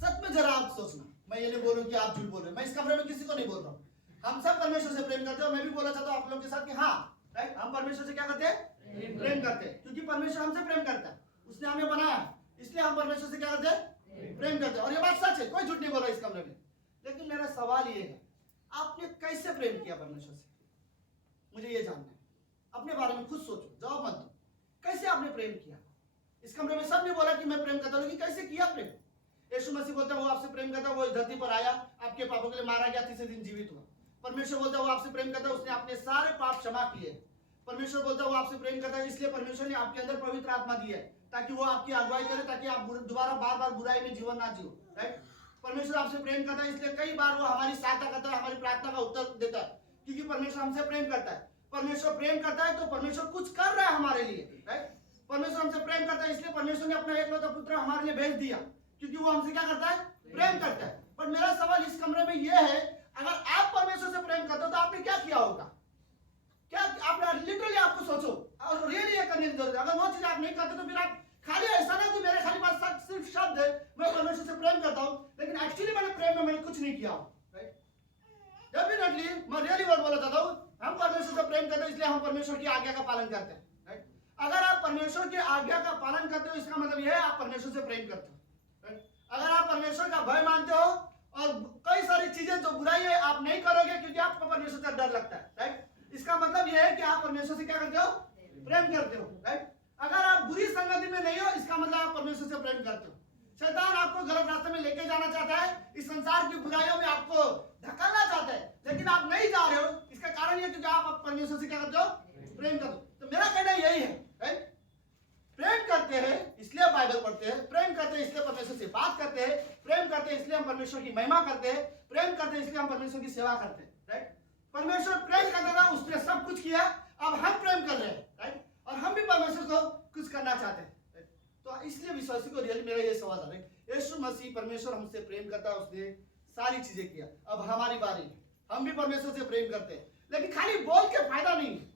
सच में जरा आप सोचना, मैं ये नहीं बोल रहा हूं कि आप झूठ बोल रहे हो, मैं इस कमरे में किसी को नहीं बोल रहा हूँ, हम सब परमेश्वर से प्रेम करते हो। मैं भी बोलना चाहता हूँ आप लोगों के साथ कि हाँ, राइट, हम परमेश्वर से क्या करते हैं? प्रेम करते हैं, क्योंकि परमेश्वर हमसे प्रेम करता है, उसने हमें बनाया, इसलिए हम परमेश्वर से क्या करते हैं? प्रेम करते हैं। और ये बात सच है, कोई झूठ नहीं बोल रहा इस कमरे में। लेकिन मेरा सवाल ये है, आपने कैसे प्रेम किया परमेश्वर से? मुझे ये जानना है। अपने बारे में खुद सोचो, जवाब मत दो। कैसे आपने प्रेम किया? इस कमरे में सब ने बोला कि मैं प्रेम करता हूं, लेकिन कैसे किया प्रेम? यीशु मसीह बोलता है वो आपसे प्रेम करता है, वो इस धरती पर आया, आपके पापों के लिए मारा गया, तीसरे दिन जीवित हुआ। परमेश्वर बोलता है वो आपसे प्रेम करता है, उसने अपने सारे पाप क्षमा किए। परमेश्वर बोलता है वो आपसे प्रेम करता है, इसलिए परमेश्वर ने आपके अंदर पवित्र आत्मा दी है, ताकि वो आपकी अगुवाई करे, ताकि आप दोबारा बार बार बुराई में जीवन ना जियो, राइट। परमेश्वर आपसे प्रेम करता है, इसलिए कई बार वो हमारी सहायता करता है, हमारी प्रार्थना का उत्तर देता है, क्योंकि परमेश्वर हमसे प्रेम करता है। परमेश्वर प्रेम करता है तो परमेश्वर कुछ कर रहा है हमारे लिए, राइट। परमेश्वर हमसे प्रेम करता है, इसलिए परमेश्वर ने अपना एकलौता पुत्र हमारे लिए भेज दिया, क्योंकि वो हमसे क्या करता है? प्रेम करता है। पर मेरा सवाल इस कमरे में यह है, अगर आप परमेश्वर से प्रेम करते हो तो आपने क्या किया होगा? क्या आपने लिटरली आपको सोचो और रियली ये करने की जरूरत है। अगर वो चीज आप नहीं करते तो फिर आप खाली ऐसा ना कि मेरे खाली पास सिर्फ शब्द है, मैं परमेश्वर से प्रेम करता हूं, लेकिन एक्चुअली मैंने प्रेम में मैंने कुछ नहीं किया, राइट। डेफिनेटली मैं रियली वर्ड बोला चाहता हूं, हम परमेश्वर से प्रेम करते हैं, इसलिए हम परमेश्वर की आज्ञा का पालन करते हैं, राइट। अगर आप परमेश्वर की आज्ञा का पालन करते हो, इसका मतलब यह है आप परमेश्वर से प्रेम करते हो, राइट। अगर आप परमेश्वर का भय मानते हो और कई सारी चीजें जो बुराई है आप नहीं करोगे क्योंकि आपको परमेश्वर से डर लगता है, राइट, इसका मतलब यह है कि आप परमेश्वर से क्या करते हो? प्रेम करते हो, राइट। अगर आप बुरी संगति में नहीं हो, इसका मतलब आप परमेश्वर से प्रेम करते हो। शैतान आपको गलत रास्ते में लेके जाना चाहता है, इस संसार की बुराइयों में आपको धकेलना चाहता है, लेकिन आप नहीं जा रहे हो। इसका कारण यह क्योंकि आप परमेश्वर से क्या करते हो? प्रेम करते हो। तो मेरा कहना यही है, राइट, प्रेम करते हैं इसलिए बाइबल पढ़ते हैं, प्रेम करते हैं इसलिए परमेश्वर से बात करते हैं, प्रेम करते हैं इसलिए हम परमेश्वर की महिमा करते हैं, प्रेम करते हैं इसलिए हम परमेश्वर की सेवा करते हैं, राइट। परमेश्वर प्रेम करता था, उसने सब कुछ किया, अब हम प्रेम कर रहे हैं, राइट, और हम भी परमेश्वर को कुछ करना चाहते हैं, राइट। तो इसलिए विश्वासी को रियली मेरा ये सवाल है, यीशु मसीह परमेश्वर हमसे प्रेम करता है, उसने सारी चीजें किया, अब हमारी बारी, हम भी परमेश्वर से प्रेम करते हैं, लेकिन खाली बोल के फायदा नहीं है,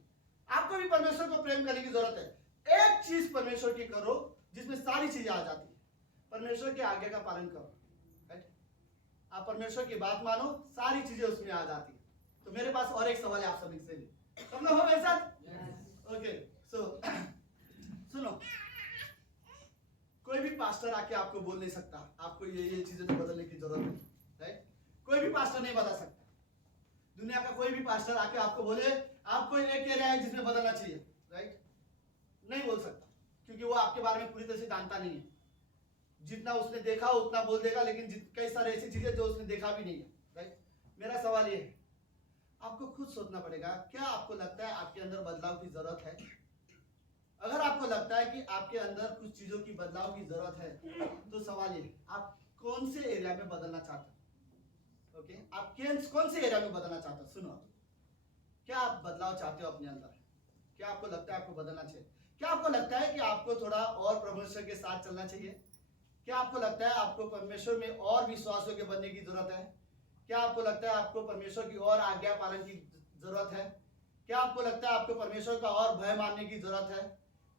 आपको भी परमेश्वर को प्रेम करने की जरूरत है। एक चीज परमेश्वर की करो जिसमें सारी चीजें आ जाती है, परमेश्वर की आज्ञा का पालन करो, राइट। आप परमेश्वर की बात मानो, सारी चीजें उसमें आ जाती है। तो मेरे पास और एक सवाल है आप सभी से, तुम लोग हो मेरे साथ? ओके, सो सुनो, कोई भी पास्टर आके आपको बोल नहीं सकता आपको ये चीजें में बदलने की जरूरत है, राइट। कोई भी पास्टर नहीं बता सकता, दुनिया का कोई भी पास्टर आके आपको बोले आपको एक एरिया है जिसमें बदलना चाहिए, राइट, नहीं बोल सकता, क्योंकि वो आपके बारे में पूरी तरह से जानता नहीं है। जितना उसने देखा उतना बोल देगा, लेकिन कई सारे ऐसी चीजें जो उसने देखा भी नहीं है, राइट। मेरा सवाल ये है, आपको खुद सोचना पड़ेगा, क्या आपको लगता है आपके अंदर बदलाव की जरूरत है? अगर आपको लगता है कि आपके अंदर कुछ चीजों की बदलाव की जरूरत है, तो सवाल ये, आप कौन से एरिया में बदलना चाहते हो? ओके, आप कौन से एरिया में बदलना चाहते हो? सुनो, क्या आप बदलाव चाहते हो अपने अंदर? क्या आपको लगता है आपको बदलना चाहिए? क्या आपको लगता है कि आपको थोड़ा और परमेश्वर के साथ चलना चाहिए? क्या आपको लगता है आपको परमेश्वर में और विश्वास योग्य बनने की जरूरत है? क्या आपको लगता है आपको परमेश्वर की और आज्ञा पालन की जरूरत है? क्या आपको लगता है आपको परमेश्वर का और भय मानने की जरूरत है?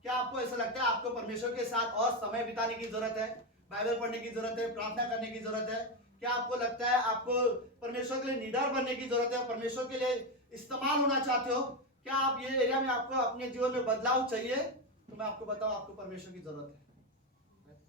क्या आपको ऐसा लगता है आपको परमेश्वर के साथ और समय बिताने की जरूरत है, बाइबल पढ़ने की जरूरत है, प्रार्थना करने की जरूरत है? क्या आपको लगता है आपको परमेश्वर के लिए निडर बनने की जरूरत है, परमेश्वर के लिए इस्तेमाल होना चाहते हो? क्या आप ये एरिया में आपको अपने जीवन में बदलाव चाहिए? तो मैं आपको बताऊं, आपको परमेश्वर की जरूरत है।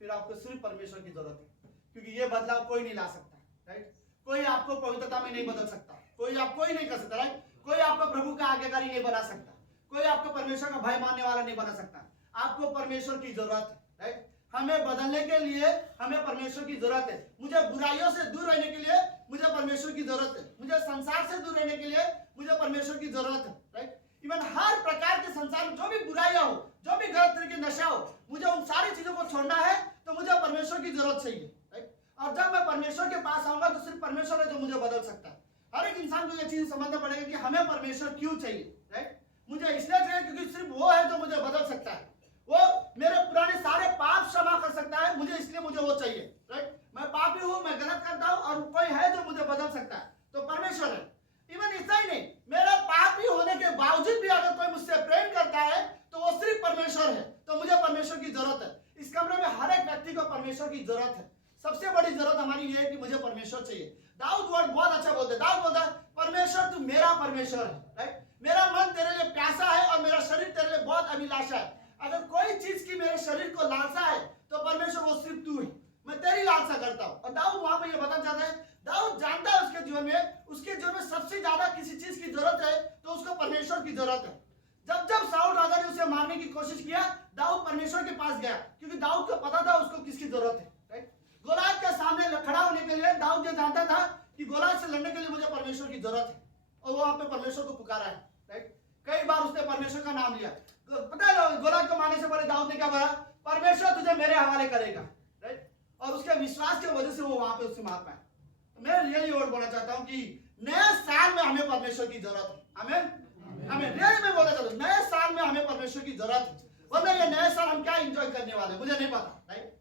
फिर आपको सिर्फ परमेश्वर की जरूरत है, क्योंकि ये बदलाव कोई नहीं ला सकता, राइट? कोई आपको पवित्रता में नहीं बदल सकता, कोई नहीं कर सकता, राइट? कोई आपको प्रभु का आज्ञाकारी नहीं बना सकता, कोई आपको परमेश्वर का भय मानने वाला नहीं बना सकता। आपको परमेश्वर की जरूरत है, राइट? हमें बदलने के लिए हमें परमेश्वर की जरूरत है। मुझे बुराइयों से दूर रहने के लिए मुझे परमेश्वर की जरूरत है। मुझे संसार से दूर रहने के लिए मुझे परमेश्वर की जरूरत है, राइट? इवन हर प्रकार के संसार में जो भी बुराइयां हो, जो भी गलत तरह की नशा हो, मुझे उन सारी चीजों को छोड़ना है, तो मुझे परमेश्वर की जरूरत चाहिए, राइट? और जब मैं परमेश्वर के पास आऊंगा तो सिर्फ परमेश्वर है जो मुझे बदल सकता है। हर एक इंसान को यह चीज समझना पड़ेगा कि हमें परमेश्वर क्यों चाहिए, राइट? मुझे इसलिए चाहिए क्योंकि सिर्फ वो है जो मुझे बदल सकता है। वो मेरे पुराने सारे पाप क्षमा कर सकता है, मुझे इसलिए मुझे वो चाहिए, राइट? मैं पापी हूं, मैं गलत करता हूं, और कोई है जो मुझे बदल सकता है, तो परमेश्वर है। इवन ऐसा ही नहीं, मेरा पापी होने के बावजूद भी अगर कोई मुझसे प्रेम करता है तो वो सिर्फ परमेश्वर है, तो मुझे परमेश्वर की जरूरत है। इस कमरे में हर एक व्यक्ति को परमेश्वर की जरूरत है। सबसे बड़ी जरूरत हमारी ये है कि मुझे परमेश्वर चाहिए। दाऊद वर्ड बहुत अच्छा बोलते हैं। दाऊद बोलता है, परमेश्वर तू मेरा परमेश्वर है, राइट? मेरा मन तेरे लिए प्यासा है और मेरा शरीर तेरे लिए बहुत अभिलाषा है। अगर कोई चीज की मेरे शरीर को लालसा है तो परमेश्वर वो सिर्फ तू है, मैं तेरी लालसा करता हूं। और दाऊद वहां पर ये बताना चाहता है, दाऊद जानता है उसके जीवन में सबसे ज्यादा किसी चीज की जरूरत है तो उसको परमेश्वर की जरूरत है। जब शाऊल राजा ने उसे मारने की कोशिश किया, दाऊद परमेश्वर के पास गया, क्योंकि दाऊद को पता था उसको किसकी जरूरत है, राइट? गोलायत के सामने खड़ा होने के लिए दाऊद ये जानता था कि गोलायत से लड़ने के लिए मुझे परमेश्वर की जरूरत है, और वो वहां पे परमेश्वर को पुकारा है, राइट? कई बार उसने परमेश्वर का नाम लिया। पता है गोलायत को मारने से पहले दाऊद ने क्या बोला? परमेश्वर तुझे मेरे हवाले करेगा, राइट? और उसके विश्वास की वजह से वो वहां पे उसे मार पाया। मैं रियली और बोलना चाहता हूं कि नए साल में हमें परमेश्वर की जरूरत है। आमीन, आमीन। रियली मैं बोलना चाहता हूं, नए साल में हमें परमेश्वर की जरूरत है। वरना ये नए साल हम क्या एंजॉय करने वाले हैं मुझे नहीं पता, राइट?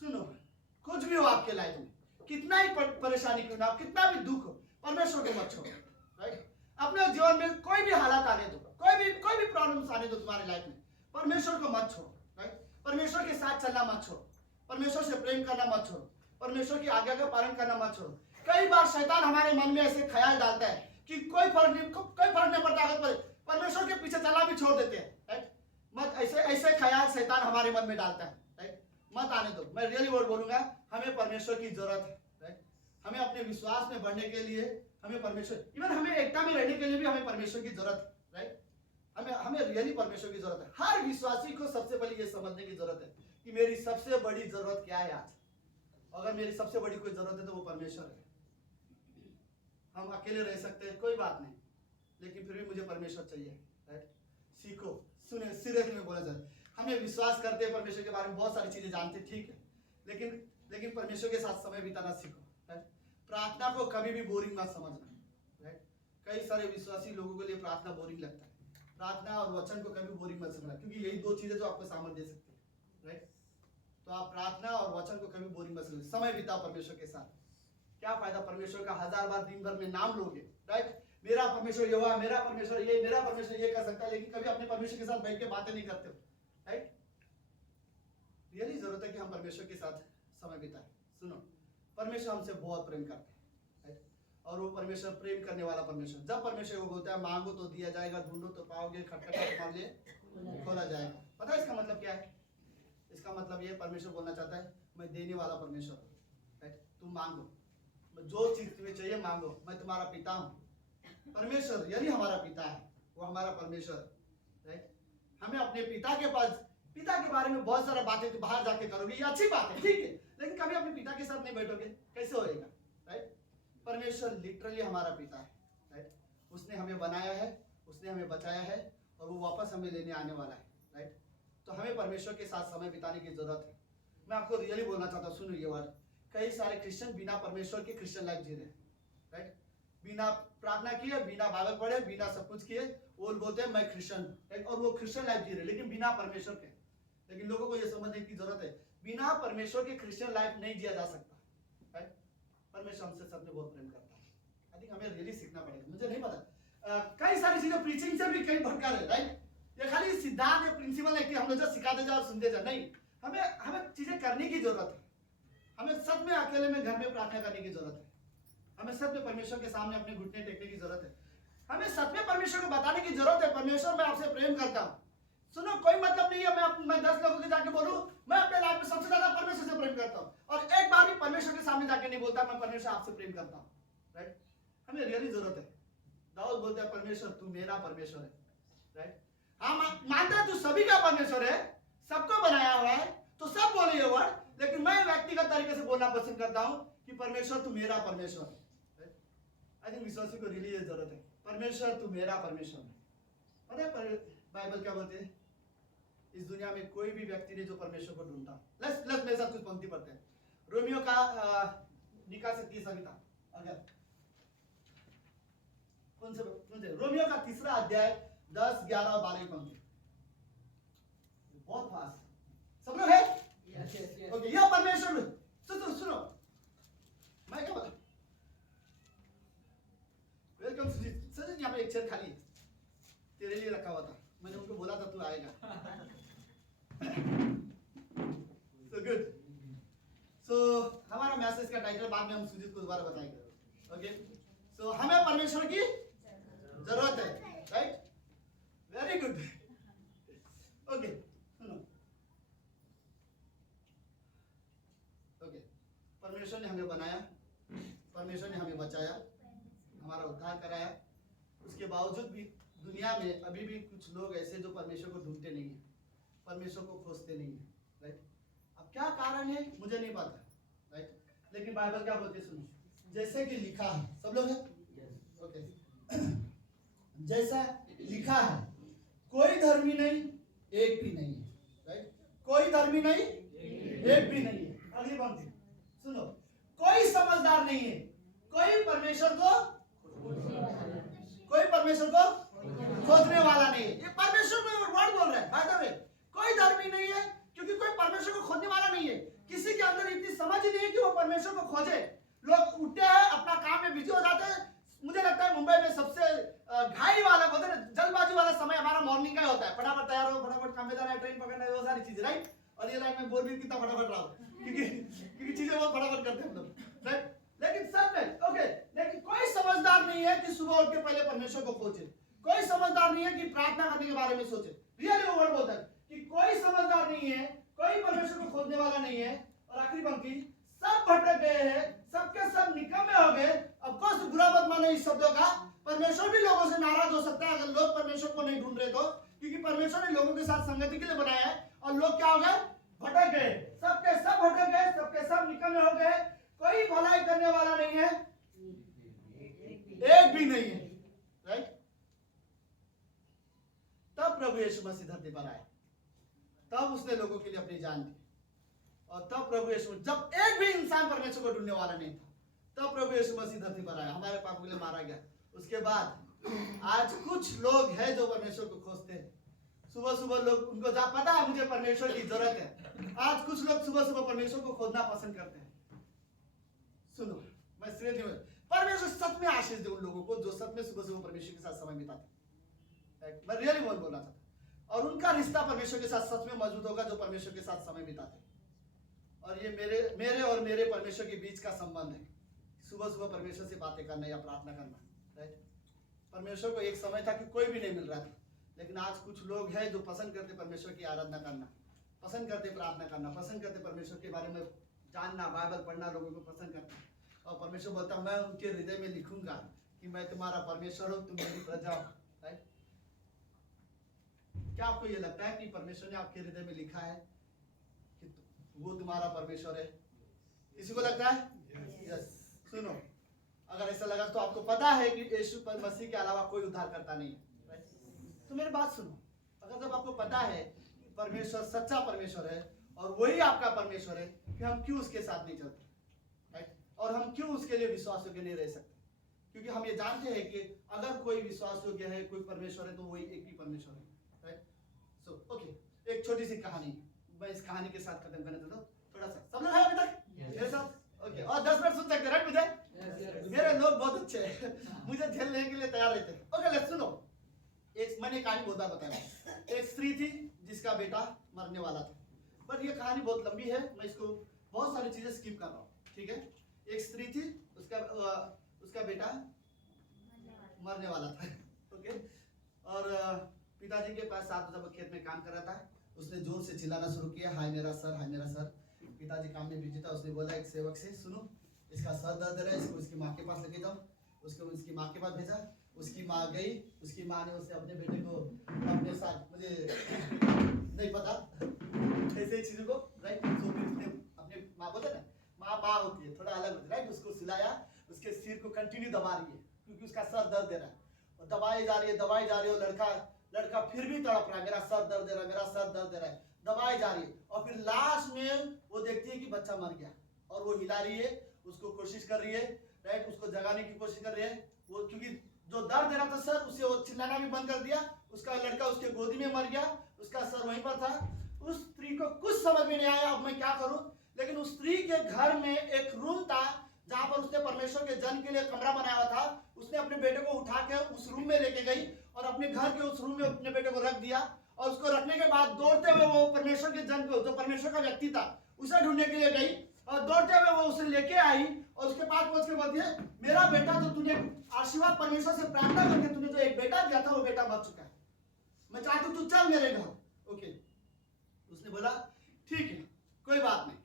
सुनो, कुछ भी हो आपके लाइफ में, कितना ही परेशानी क्यों ना, कितना भी दुख हो, परमेश्वर को मत छोड़ो, राइट? अपने जीवन में कोई भी हालात आने दो, कोई भी प्रॉब्लम्स आने दो तुम्हारे लाइफ में, परमेश्वर को मत छोड़ो, राइट? परमेश्वर के साथ चलना मत छोड़ो, परमेश्वर से प्रेम करना मत छोड़ो, परमेश्वर की आज्ञा का पालन करना मत छोड़ो। कई बार शैतान हमारे मन में ऐसे ख्याल डालता है कि कोई फर्क नहीं पड़ता, अगर परमेश्वर के पीछे चला भी छोड़ देते हैं, राइट? मत ऐसे ख्याल शैतान हमारे मन में डालता है, राइट? मत आने दो। मैं रियली वर्ड बोलूंगा, हमें परमेश्वर की जरूरत है, राइट? हमें अपने विश्वास में बढ़ने के लिए हमें परमेश्वर, इवन हमें एकता में रहने के लिए भी हमें परमेश्वर की जरूरत है, राइट? हमें रियली परमेश्वर की जरूरत है। हर विश्वासी को सबसे पहले ये समझने की जरूरत है कि मेरी सबसे बड़ी जरूरत क्या है आज। अगर मेरी सबसे बड़ी कोई जरूरत है तो वो परमेश्वर है। हम अकेले रह सकते हैं, कोई बात नहीं, लेकिन फिर भी मुझे परमेश्वर चाहिए, राइट? सीखो, सुने, सीरियस में बोला जाए, हमें विश्वास करते हैं परमेश्वर के बारे में, बहुत सारी चीजें जानते हैं, ठीक है, लेकिन परमेश्वर के साथ समय बिताना सीखो, राइट? प्रार्थना को कभी भी बोरिंग मत समझना, राइट? कई सारे विश्वासी लोगों के लिए प्रार्थना बोरिंग लगता है। प्रार्थना और वचन को कभी बोरिंग मत समझना, क्योंकि यही दो चीजें जो आपको सामर्थ्य दे सकती है, राइट? तो आप प्रार्थना और वचन को कभी बोरिंग मत समझिए, समय बिताओ परमेश्वर के साथ। क्या फायदा परमेश्वर का 1000 बार दिन भर में नाम लोगे, राइट? मेरा परमेश्वर ये हुआ, मेरा परमेश्वर ये कर सकता है, लेकिन कभी अपने परमेश्वर के साथ बैठ के बातें नहीं करते हो, राइट? रियली जरूरत है कि हम परमेश्वर के साथ समय बिताएं। सुनो, परमेश्वर हमसे बहुत प्रेम करते हैं, राइट? और वो परमेश्वर प्रेम करने वाला परमेश्वर। जब परमेश्वर को बोलता है मांगो तो दिया जाएगा, ढूंढो तो पाओगे, खटखटाओ तो मांगे खोला जाएगा। पता है इसका मतलब क्या है? इसका मतलब ये परमेश्वर बोलना चाहता है, मैं देने वाला परमेश्वर हूँ, राइट? तुम मांगो, जो चीज तुम्हें चाहिए मांगो, मैं तुम्हारा पिता हूँ। परमेश्वर यही हमारा पिता है, वो हमारा परमेश्वर, राइट? हमें अपने पिता के बारे में बहुत सारा बातें तो बाहर जाके करोगे, ये अच्छी बात है, ठीक है, लेकिन कभी अपने पिता के साथ नहीं बैठोगे, कैसे होएगा, राइट? परमेश्वर लिटरली हमारा पिता है, राइट? उसने हमें बनाया है, उसने हमें बचाया है, और वो वापस हमें लेने आने वाला है, राइट? तो हमें परमेश्वर के साथ समय बिताने की जरूरत है। मैं आपको रियली बोलना चाहता हूँ, सुनो ये वर्ड, कई सारे क्रिश्चियन बिना परमेश्वर के क्रिश्चियन लाइफ जी रहे हैं, राइट? बिना प्रार्थना किए, बिना बाइबल पढ़े, बिना सब कुछ किए, वो बोलते हैं मैं क्रिश्चियन, राइट? और वो क्रिश्चियन लाइफ जी रहे, लेकिन बिना परमेश्वर के। लेकिन लोगों को ये समझने की जरूरत है, बिना परमेश्वर के क्रिश्चियन लाइफ नहीं जिया जा सकता, राइट? परमेश्वर हमसे सच में बहुत प्रेम करता है। आई थिंक हमें रियली सीखना पड़ेगा, मुझे नहीं पता। कई सारी चीजें प्रीचिंग से भी कई भटका रहे, राइट? ये खाली सिद्धांत या प्रिंसिपल है कि हम लोग जो सिखाते जाओ और सुनते जाओ, नहीं। हमें हमें चीजें करने की जरूरत है। हमें सच में अकेले में घर में प्रार्थना करने की जरूरत है। हमें सच में परमेश्वर के सामने अपने घुटने टेकने की जरूरत है। हमें सच में परमेश्वर को बताने की जरूरत है, परमेश्वर मैं आपसे प्रेम करता हूँ। सुनो, कोई मतलब नहीं है मैं 10 लोगों के जाके बोलूं मैं अपने लाइफ में सबसे ज्यादा परमेश्वर से प्रेम करता हूँ और एक बार भी परमेश्वर के सामने जाके नहीं बोलता मैं परमेश्वर आपसे प्रेम करता हूँ, राइट? हमें रियली जरूरत है। दाऊद बोलते हैं परमेश्वर तू मेरा परमेश्वर है, राइट? हाँ मानते हैं तू सभी का परमेश्वर है, सबको बनाया हुआ है, तो सब बोले ये वर्ड, लेकिन मैं व्यक्तिगत तरीके से बोलना पसंद करता हूँ कि परमेश्वर तू मेरा परमेश्वर है। आई थिंक विश्वासी को रियली ये जरूरत है, परमेश्वर तू मेरा परमेश्वर है। पता है बाइबल क्या बोलते हैं? इस दुनिया में कोई भी व्यक्ति नहीं जो परमेश्वर को ढूंढता। लेट्स मेरे साथ कुछ पंक्ति पढ़ते हैं। रोमियो का निकाह से 30 संहिता, अगर कौन से रोमियो का 3रा अध्याय 10, 11 और 12 पंक्ति। बहुत फास्ट सब लोग है? Yes. ओके, यह परमेश्वर सुनो मैं क्या बोला? वेलकम सुजीत। सुजीत यहाँ पे एक चेयर खाली है, तेरे लिए रखा हुआ था, मैंने उनको बोला था तू आएगा। So good. So हमारा मैसेज का टाइटल बाद में हम सुजीत को दोबारा बताएंगे। ओके, सो हमें परमेश्वर की जरूरत है, राइट? Very good. ओके सुनो, ओके, परमेश्वर ने हमें बनाया, परमेश्वर ने हमें बचाया, हमारा उद्धार कराया। उसके बावजूद भी दुनिया में अभी भी कुछ लोग ऐसे जो परमेश्वर को ढूंढते नहीं है, परमेश्वर को खोजते नहीं है, राइट? अब क्या कारण है मुझे नहीं पता, राइट? लेकिन बाइबल क्या बोलते सुनो, जैसे कि लिखा है, सब लोग है? ओके, जैसा लिखा है कोई धर्मी नहीं, एक भी नहीं है, राइट? कोई धर्मी नहीं, एक भी नहीं है। अगली पंक्ति सुनो, कोई समझदार नहीं है, कोई परमेश्वर को खोजने वाला नहीं है। ये परमेश्वर में वर्ड बोल रहा है, बाय द वे। कोई धर्मी नहीं है क्योंकि कोई परमेश्वर को खोजने वाला नहीं है। किसी के अंदर इतनी समझ ही नहीं है कि वो परमेश्वर को खोजे। लोग उठते हैं, अपना काम में बिजी हो जाते हैं। मुझे लगता है मुंबई में सबसे घाई वाला बोलते हैं जल्दबाजी वाला समय हमारा मॉर्निंग का ही होता है। फटाफट तैयार हो, फटाफट काम में जाना है, ट्रेन पकड़ना है, वो सारी चीजें, राइट? और ये लाइन में बोल भी कितना फटाफट रहा हो, क्योंकि चीजें बहुत फटाफट करते हैं हम लोग, राइट? लेकिन सब में ओके, लेकिन कोई समझदार नहीं है कि सुबह उठ के पहले परमेश्वर को खोजे। कोई समझदार नहीं है कि प्रार्थना करने के बारे में सोचे। रियली वो वर्ड बोलता है कि कोई समझदार नहीं है, कोई परमेश्वर को खोजने वाला नहीं है। और आखिरी पंक्ति, सब भटक गए हैं, सबके सब निकम्मे हो गए। अब कोर्स बुरा मत मानो इस शब्दों का, परमेश्वर भी लोगों से नाराज हो सकता है अगर लोग परमेश्वर को नहीं ढूंढ रहे तो, क्योंकि परमेश्वर ने लोगों के साथ संगति के लिए बनाया है। और लोग क्या हो गए? भटक गए, सबके सब भटक गए, सबके सब निकम्मे हो गए। कोई भलाई करने वाला नहीं है, एक भी नहीं है, राइट? तब प्रभु यीशु मसीह धरती पर आए, तब उसने लोगों के लिए अपनी जान दी। और तब प्रभु यीशु, जब एक भी इंसान परमेश्वर को ढूंढने वाला नहीं था, तब प्रभु यीशु मसीह धरती पर आया, हमारे पापों के लिए मारा गया। उसके बाद आज कुछ लोग हैं जो परमेश्वर को खोजते हैं। सुबह सुबह लोग, उनको जा पता है मुझे परमेश्वर की जरूरत है। आज कुछ लोग सुबह सुबह परमेश्वर को खोजना पसंद करते हैं। सुनो, मैं श्रेय दूं, परमेश्वर सच में आशीष दे उन लोगों को जो सच में सुबह सुबह परमेश्वर के साथ समय बिताते। मैं रियली बोल रहा था, और उनका रिश्ता परमेश्वर के साथ सच में मौजूद होगा जो परमेश्वर के साथ समय बिताते। और ये मेरे और मेरे परमेश्वर के बीच का संबंध है, सुबह सुबह परमेश्वर से बातें करना या प्रार्थना करना, राइट? परमेश्वर को एक समय था कि कोई भी नहीं मिल रहा था, लेकिन आज कुछ लोग हैं जो पसंद करते परमेश्वर की आराधना करना, पसंद करते प्रार्थना करना, पसंद करते परमेश्वर के बारे में जानना, बाइबल पढ़ना, लोगों को पसंद करता है। और परमेश्वर बोलता मैं उनके हृदय में लिखूंगा कि मैं तुम्हारा परमेश्वर हूं, तुम मेरी प्रजा हो, राइट? क्या आपको ये लगता है कि परमेश्वर ने आपके हृदय में लिखा है कि वो तुम्हारा परमेश्वर है? किसी को लगता है? यस। सुनो, अगर ऐसा लगा तो आपको पता है कि यीशु मसीह के अलावा कोई उद्धार करता नहीं है, राइट? तो मेरी बात सुनो, अगर जब आपको पता है कि परमेश्वर सच्चा परमेश्वर है और वही आपका परमेश्वर है, कि हम क्यों उसके साथ नहीं चलते, राइट? और हम क्यों उसके लिए विश्वास योग्य नहीं रह सकते? क्योंकि हम ये जानते हैं कि अगर कोई विश्वास योग्य है, कोई परमेश्वर है, तो वही एक ही परमेश्वर है, राइट? सो ओके, एक छोटी सी कहानी, मैं इस कहानी के साथ खत्म करने देता हूं। थोड़ा सा सब लोग हैं अभी तक मेरे साथ? ओके, और 10 मिनट सुन सकते राइट मुझे? Yes, yes. मेरे लोग बहुत अच्छे हैं, मुझे झेलने के लिए तैयार रहते हैं। ओके लेट्स सुनो, एक मैंने कहानी बहुत बार बताया। एक स्त्री थी जिसका बेटा मरने वाला था, पर ये कहानी बहुत लंबी है, मैं इसको बहुत सारी चीजें स्किप कर रहा हूँ, ठीक है। एक स्त्री थी, उसका बेटा मरने वाला था, ओके। और पिताजी के पास साथ जब खेत में काम कर रहा था, उसने जोर से चिल्लाना शुरू किया, हाय मेरा सर, हाय मेरा सर। पिताजी काम में बिजी था, उसने बोला एक सेवक से, सुनो इसका सर दर्द है, इसको इसकी माँ के पास लेके जाओ। उसको उसकी माँ के पास भेजा, उसकी माँ गई, उसकी माँ ने उसे अपने बेटे को अपने साथ, मुझे नहीं पता ऐसे चीजों को राइट, तो फिर उसने अपने माँ बोले ना, माँ होती है थोड़ा अलग होती है राइट, उसको सिलाया, उसके सिर को कंटिन्यू दबा रही है क्योंकि उसका सर दर्द दे रहा है, और दबाई जा रही है, और लड़का फिर भी तड़प रहा है, मेरा सर दर्द दे रहा है, मेरा सर दर्द दे रहा है, दबाई जा रही है। और फिर लास्ट में वो देखती है कि बच्चा मर गया, और वो हिला रही है, उसको कोशिश कर रही है राइट, उसको जगाने की कोशिश कर रही है। वो क्योंकि जो दर्द दे रहा था सर, उसे वो चिल्लाना भी बंद कर दिया, उसका लड़का उसके गोदी में मर गया, उसका सर वहीं पर था। उस स्त्री को कुछ समझ में नहीं आया अब मैं क्या करूं, लेकिन उस स्त्री के घर में एक रूम था जहां पर उसने परमेश्वर के जन के लिए कमरा बनाया हुआ था। उसने अपने बेटे को उठा के उस रूम में लेके गई और अपने घर के उस रूम में अपने बेटे को रख दिया, और उसको रखने के बाद दौड़ते हुए वो परमेश्वर के जन को, जो परमेश्वर का व्यक्ति था, उसे ढूंढने के लिए गई, और दौड़ते हुए वो उसे लेके आई, और उसके पास पहुंच के बोलती है, मेरा बेटा जो तूने आशीर्वाद परमेश्वर से प्रार्थना करके तूने जो एक बेटा दिया था, वो बेटा मर चुका है, मैं चाहती हूँ तू चल मेरे घर। ओके, उसने बोला ठीक है कोई बात नहीं,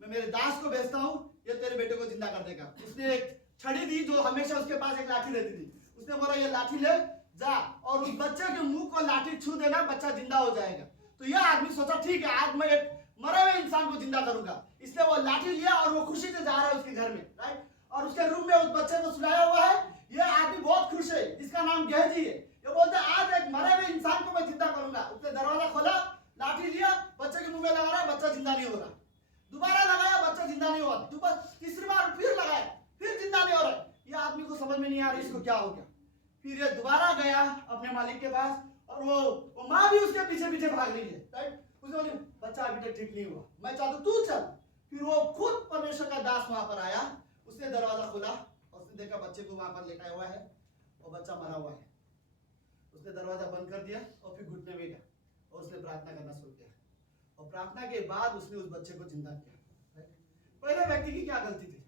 मैं मेरे दास को भेजता हूँ, ये तेरे बेटे को जिंदा कर देगा। उसने एक छड़ी दी, जो हमेशा उसके पास एक लाठी रहती थी, उसने बोला ये लाठी ले जा, और उस बच्चे के मुंह को लाठी छू देना, बच्चा जिंदा हो जाएगा। तो यह आदमी सोचा ठीक है, आज मैं एक मरे हुए इंसान को जिंदा करूंगा, इसलिए वो लाठी लिया और वो खुशी से जा रहा है उसके घर में राइट, और उसके रूम में उस बच्चे को सुलाया हुआ है। यह आदमी बहुत खुश है, इसका नाम गेहजी है। ये बोलते आज एक मरे हुए इंसान को मैं जिंदा करूंगा। उसने दरवाजा खोला, लाठी लिया, बच्चे के मुंह में लगा रहा है, बच्चा जिंदा नहीं हो रहा, दोबारा लगाया, बच्चा जिंदा नहीं हुआ, दोबारा तीसरी बार फिर लगाया, फिर जिंदा नहीं हो रहा। ये आदमी को समझ में नहीं आ रही इसको क्या हो गया। फिर ये दोबारा गया अपने मालिक के पास, और वो माँ भी उसके पीछे पीछे भाग रही है राइट। उसने बोली बच्चा अभी तक ठीक नहीं हुआ, मैं चाहता हूँ तू चल। फिर वो खुद परमेश्वर का दास वहां पर आया, उसने दरवाजा खोला और उसने देखा बच्चे को वहां पर लेटाया हुआ है और बच्चा मरा हुआ है। उसने दरवाजा बंद कर दिया और फिर घुटने में गया और उसने प्रार्थना करना शुरू किया, और प्रार्थना के बाद उसने उस बच्चे को जिंदा किया। पहले व्यक्ति की क्या गलती थी?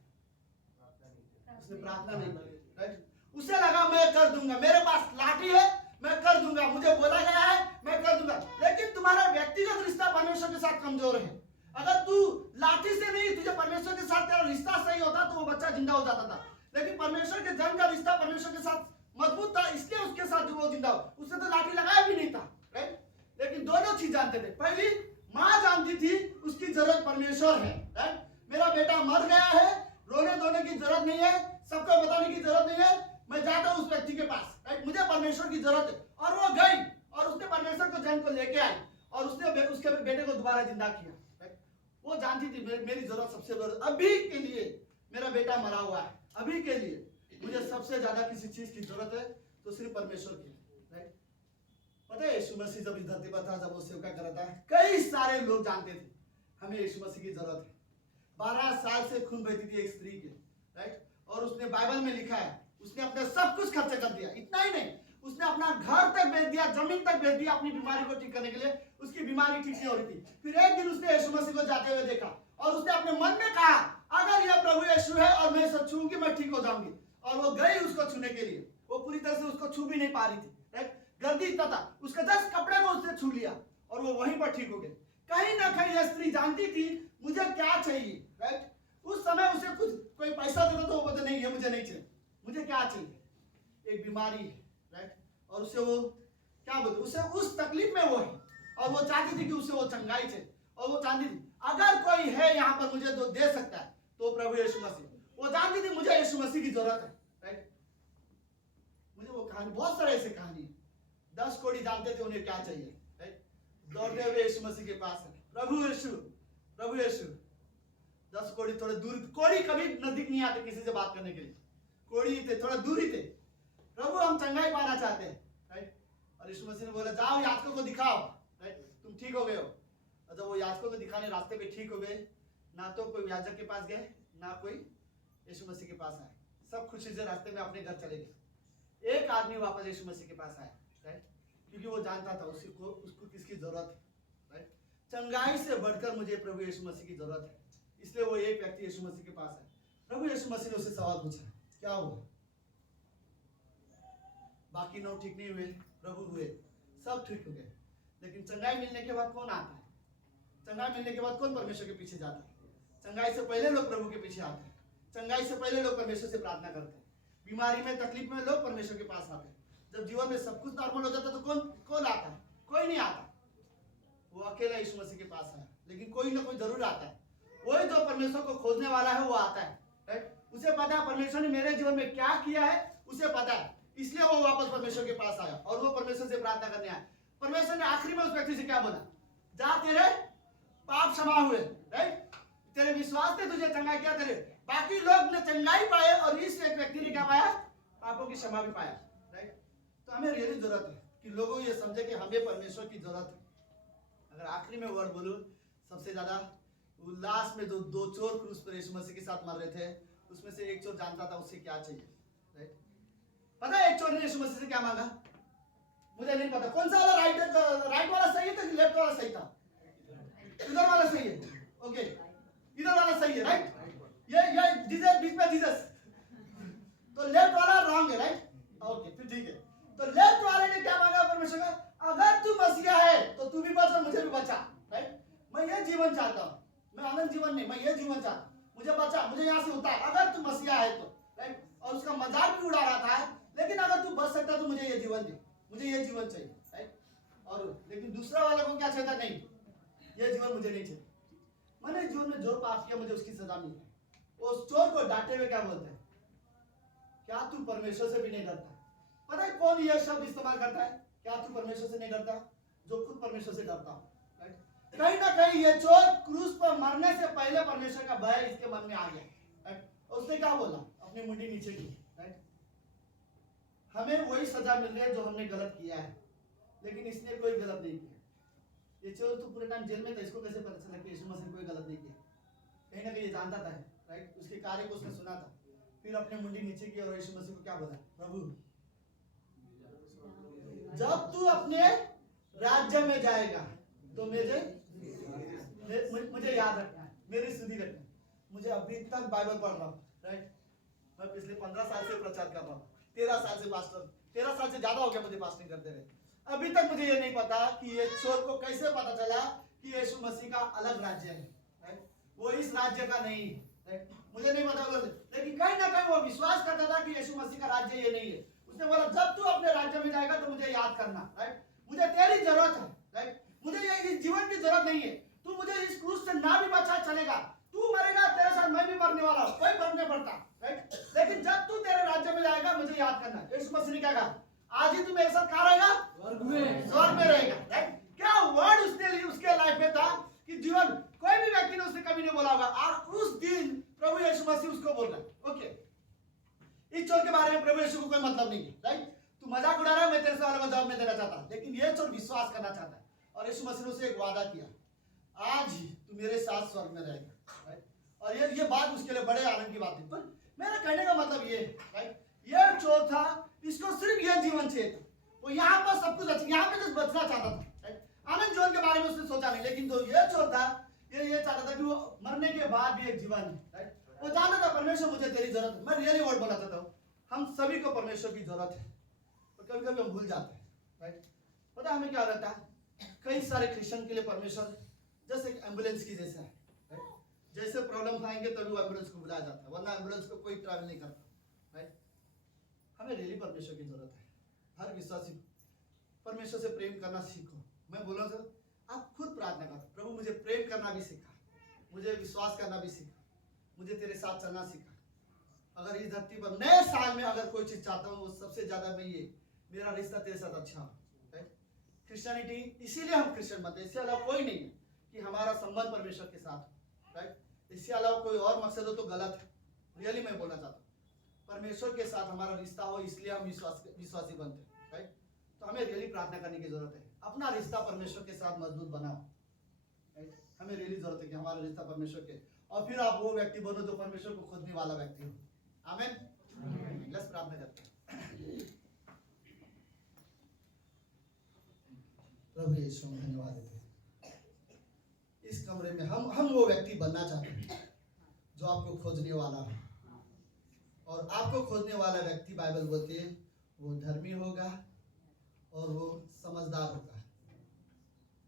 उसने प्रार्थना नहीं की राइट। उसे लगा मैं कर दूंगा, मेरे पास लाठी है, मैं कर दूंगा, मुझे बोला गया है मैं कर दूंगा। लेकिन तुम्हारा व्यक्तिगत रिश्ता परमेश्वर के साथ कमजोर है। अगर तू लाठी से नहीं, तुझे परमेश्वर के साथ तेरा रिश्ता सही होता तो वो बच्चा जिंदा हो जाता था। लेकिन परमेश्वर के जन का रिश्ता परमेश्वर के साथ मजबूत था, इसलिए उसके साथ जो वो जिंदा हो। उसने तो लाठी लगाया भी नहीं था राइट। लेकिन दोनों चीज जानते थे। पहली माँ जानती थी उसकी जरूरत परमेश्वर है राइट। मेरा बेटा मर गया है, रोने धोने की जरूरत नहीं है, सबको बताने की जरूरत नहीं है, मैं जाता हूं उस व्यक्ति के पास राइट, मुझे परमेश्वर की जरूरत है। और वो गई और उसने परमेश्वर को जन को लेके आई और उसने उसके बेटे को दोबारा जिंदा किया राइट। वो जानती थी मेरी जरूरत सबसे जरूरत अभी के लिए, मेरा बेटा मरा हुआ है, अभी के लिए मुझे सबसे ज्यादा किसी चीज की जरूरत है तो सिर्फ परमेश्वर की राइट। पता है यीशु मसीह जब इस धरती पर था, जब वो सेवका कर रहा था, कई सारे लोग जानते थे हमें यीशु मसीह की जरूरत है। 12 साल से खून बहती थी एक स्त्री की राइट, और उसने बाइबल में लिखा है उसने अपने सब कुछ खर्च कर दिया। इतना ही नहीं, उसने अपना घर तक बेच दिया, जमीन तक बेच दिया अपनी बीमारी को ठीक करने के लिए। उसकी बीमारी ठीक नहीं हो रही थी। फिर एक दिन उसने यीशु मसीह को जाते हुए देखा और उसने अपने मन में कहा अगर यह प्रभु यीशु है और मैं इसे छूऊंगी मैं ठीक हो जाऊंगी। और वो गई उसको छूने के लिए, वो पूरी तरह से उसको छू भी नहीं पा रही थी राइट, गर्दी इतना था, उसका जस्ट कपड़े को उसने छू लिया और वो वहीं पर ठीक हो गई। कहीं ना कहीं यह स्त्री जानती थी मुझे क्या चाहिए राइट। उस समय उसे कुछ कोई पैसा देता तो वो बोलते नहीं ये मुझे नहीं चाहिए, मुझे क्या चाहिए, एक बीमारी है राइट। और उसे वो क्या बोलते, उसे उस तकलीफ में वो है और वो चाहती थी कि उसे वो चंगाई चाहिए। और वो चाहती थी अगर कोई है यहाँ पर मुझे जो दे सकता है तो प्रभु यीशु मसीह। वो जानती थी मुझे यीशु मसीह की जरूरत है राइट। मुझे वो कहानी, बहुत सारे ऐसे कहानी है। 10 कोड़ी जानते थे उन्हें क्या चाहिए राइट, दौड़ते हुए यीशु मसीह के पास है, प्रभु यीशु प्रभु यीशु। 10 कोड़ी थोड़े दूर, कोड़ी कभी नजदीक नहीं आते किसी से बात करने के लिए, कोड़ी थे थोड़ा दूर ही थे। प्रभु हम चंगाई पाना चाहते हैं राइट। और यीशु मसीह ने बोला जाओ याजकों को दिखाओ राइट, तुम ठीक हो गए हो। और जब वो याजकों को दिखाने रास्ते पे ठीक हो गए, ना तो कोई याजक के पास गए ना कोई यीशु मसीह के पास आया। सब खुशी से रास्ते में अपने घर चले गए। एक आदमी वापस यीशु मसीह के पास आया, राइट, क्योंकि वो जानता था उसको किसकी जरूरत है, राइट। चंगाई से बढ़कर मुझे प्रभु यीशु मसीह की जरूरत है, इसलिए वो एक व्यक्ति यीशु मसीह के पास आया। प्रभु यीशु मसीह ने उससे सवाल पूछा, क्या हुआ? बाकी 9 ठीक नहीं हुए, प्रभु हुए, सब ठीक हो गए। लेकिन चंगाई मिलने के बाद कौन आता है? चंगाई मिलने के बाद कौन परमेश्वर के पीछे जाता है? चंगाई से पहले लोग प्रभु के पीछे आते हैं। चंगाई से पहले लोग परमेश्वर से प्रार्थना करते हैं। बीमारी में, तकलीफ में लोग परमेश्वर के पास आते हैं। जब जीवन में सब कुछ नॉर्मल हो जाता है तो कौन आता है? कोई नहीं आता। वो अकेला यीशु मसीह के पास आया, लेकिन कोई ना कोई जरूर आता है। वही जो परमेश्वर को खोजने वाला है वो आता है, राइट। उसे पता है परमेश्वर ने मेरे जीवन में क्या किया है, उसे पता है, इसलिए वो वापस परमेश्वर के पास आया और वो परमेश्वर से प्रार्थना करने आया। परमेश्वर ने आखिरी में उस व्यक्ति से क्या बोला? जा, तेरे पाप क्षमा हुए, राइट। तेरे विश्वास ने तुझे चंगाई किया। तेरे बाकी लोग ने चंगाई पाए और इस एक व्यक्ति ने क्या पाया? पापों की क्षमा भी पाया, राइट। तो हमें रियली जरूरत है कि लोगों ये समझे कि हमें परमेश्वर की जरूरत है। अगर आखिरी में वर्ड बोलूं, सबसे ज्यादा उल्लास में दो चोर क्रूस पर यीशु मसीह के साथ मर रहे थे, उसमें से एक चोर जानता था उससे क्या चाहिए, राइट। पता है एक चोर ने यीशु मसीह से क्या मांगा? मुझे नहीं पता कौन सा वाला राइट वाला सही था कि लेफ्ट वाला सही था? इधर वाला सही है, ओके, इधर वाला सही है, राइट। ये जीसस बीच में जीसस, तो लेफ्ट वाला रॉन्ग है, राइट, ओके, फिर ठीक है। तो लेफ्ट वाले ने क्या मांगा परमेश्वर का? अगर तू मसीहा है तो तू भी बच और मुझे भी बचा, राइट। मैं ये जीवन चाहता हूँ, मैं अनंत जीवन नहीं, मैं ये जीवन चाहता हूँ, मुझे बचा, मुझे यहाँ से उतार अगर तू मसीहा है तो, राइट। और उसका मजाक भी उड़ा रहा था, लेकिन अगर तू बच सकता तो मुझे ये जीवन दे, मुझे ये जीवन चाहिए, राइट। और लेकिन दूसरा वाला को क्या चाहता? नहीं, ये जीवन मुझे नहीं चाहिए। मैंने जीवन में जो पाप किया मुझे उसकी सजा मिली। उस चोर को डांटे हुए क्या बोलते हैं? क्या तू परमेश्वर से भी नहीं डरता? पता है कौन यह शब्द इस्तेमाल करता है? क्या तू परमेश्वर से नहीं डरता? जो खुद परमेश्वर से डरता हो, राइट। कहीं ना कहीं ये चोर क्रूस पर मरने से पहले परमेश्वर का भय इसके मन में आ गया, राइट। उसने क्या बोला? अपनी मुंडी नीचे की, राइट। हमें वही सजा मिल रही है जो हमने गलत किया है, लेकिन इसने कोई गलत नहीं किया। ये चोर तो पूरे टाइम जेल में था, इसको कैसे पता चला कि यीशु मसीह ने कोई गलत नहीं किया? कहीं ना कहीं ये जानता था, राइट। उसके कार्य को उसने सुना था, फिर अपने मुंडी नीचे की और यीशु मसीह को क्या बोला? प्रभु, जब तू अपने राज्य में जाएगा तो मुझे याद रखना है, मेरी सुधी रखना है। मुझे अभी तक बाइबल पढ़ रहा हूँ, राइट। मैं पिछले 15 साल से प्रचार कर रहा हूँ, 13 साल से पास्टर, 13 साल से ज्यादा हो गया मुझे पास्टिंग करते रहे। अभी तक मुझे ये नहीं पता कि ये चोर को कैसे पता चला कि यीशु मसीह का अलग राज्य है, राइट। वो इस राज्य का नहीं, राइट। मुझे नहीं पता, लेकिन कहीं ना कहीं वो विश्वास करता था कि यीशु मसीह का राज्य ये नहीं है। उसने बोला जब तू अपने राज्य में जाएगा तो मुझे याद करना, राइट। मुझे तेरी जरूरत है, राइट। मुझे ये इस जीवन की जरूरत नहीं है। तू मुझे इस क्रूस से ना भी बचा चलेगा, तू मरेगा, तेरे साथ मैं भी मरने वाला हूँ, कोई फर्क नहीं पड़ता, राइट। लेकिन जब तू तेरे राज्य में जाएगा मुझे याद करना। यीशु मसीह ने क्या कहा? आज ही तू मेरे साथ कहाँ रहेगा? स्वर्ग में रहेगा, राइट। क्या वर्ड उसके लाइफ में था कि जीवन कोई भी व्यक्ति ने उसने कभी नहीं बोला होगा, और उस दिन प्रभु यीशु मसीह उसको बोल रहा है। ओके, इस चोर के बारे में प्रभु यीशु को कोई मतलब नहीं है, राइट। तू मजाक उड़ा रहा है, मैं तेरे सवाल का जवाब नहीं देना चाहता, लेकिन ये चोर विश्वास करना चाहता है। और यीशु मसीह ने उसे एक वादा किया, आज ही तू मेरे साथ स्वर्ग में रहेगा, राइट। और ये बात उसके लिए बड़े आनंद की बात थी। पर मेरा कहने का मतलब ये, राइट, ये चोर था, इसको सिर्फ ये जीवन चाहिए था। वो यहाँ पर सब कुछ यहाँ पे just बचना चाहता था, राइट। आनंद जीवन के बारे में उसने सोचा नहीं। लेकिन जो ये चोर था, ये चाहता था कि वो मरने के बाद भी एक जीवन है, राइट। वो जानता था परमेश्वर मुझे तेरी जरूरत है। मैं रियली वर्ड बोलना चाहता हूँ, हम सभी को परमेश्वर की जरूरत है, और कभी कभी हम भूल जाते हैं, राइट। पता है हमें क्या रहता है? कई सारे क्रिश्चियन के लिए परमेश्वर जैसे एम्बुलेंस की जैसे है, राइट। जैसे प्रॉब्लम आएंगे तभी वो एम्बुलेंस को बुलाया जाता है, वरना एम्बुलेंस को कोई ट्रैवल नहीं करता, राइट। हमें रियली परमेश्वर की जरूरत है। हर विश्वासी परमेश्वर से प्रेम करना सीखो। मैं बोल रहा हूँ आप खुद प्रार्थना करो, प्रभु मुझे प्रेम करना भी सिखा, मुझे विश्वास करना भी सिखा, मुझे तेरे साथ चलना सिखा। अगर इस धरती पर नए साल में अगर कोई चीज चाहता हूँ, वो सबसे ज्यादा मैं ये, मेरा रिश्ता तेरे साथ अच्छा हो, राइट। क्रिश्चियनिटी इसीलिए हम क्रिश्चियन बनते हैं, इससे अलावा कोई नहीं है कि हमारा संबंध परमेश्वर के साथ, राइट। इससे अलावा कोई और मकसद हो तो गलत है। रियली मैं बोलना चाहता हूँ परमेश्वर के साथ हमारा रिश्ता हो, इसलिए हम विश्वासी बनते हैं, राइट। तो हमें रियली प्रार्थना करने की जरूरत है, अपना रिश्ता परमेश्वर के साथ मजबूत बनाओ, राइट। हमें रियली जरूरत है कि हमारा रिश्ता परमेश्वर के और फिर आप वो व्यक्ति बनो जो परमेश्वर को खोजने वाला व्यक्ति हो। आमीन। लेट्स प्रार्थना करते हैं। प्रभु यीशु हम धन्यवाद देते हैं, इस कमरे में हम वो व्यक्ति बनना चाहते हैं जो आपको खोजने वाला है। और आपको खोजने वाला व्यक्ति बाइबल बोलती है वो धर्मी होगा और वो समझदार होगा।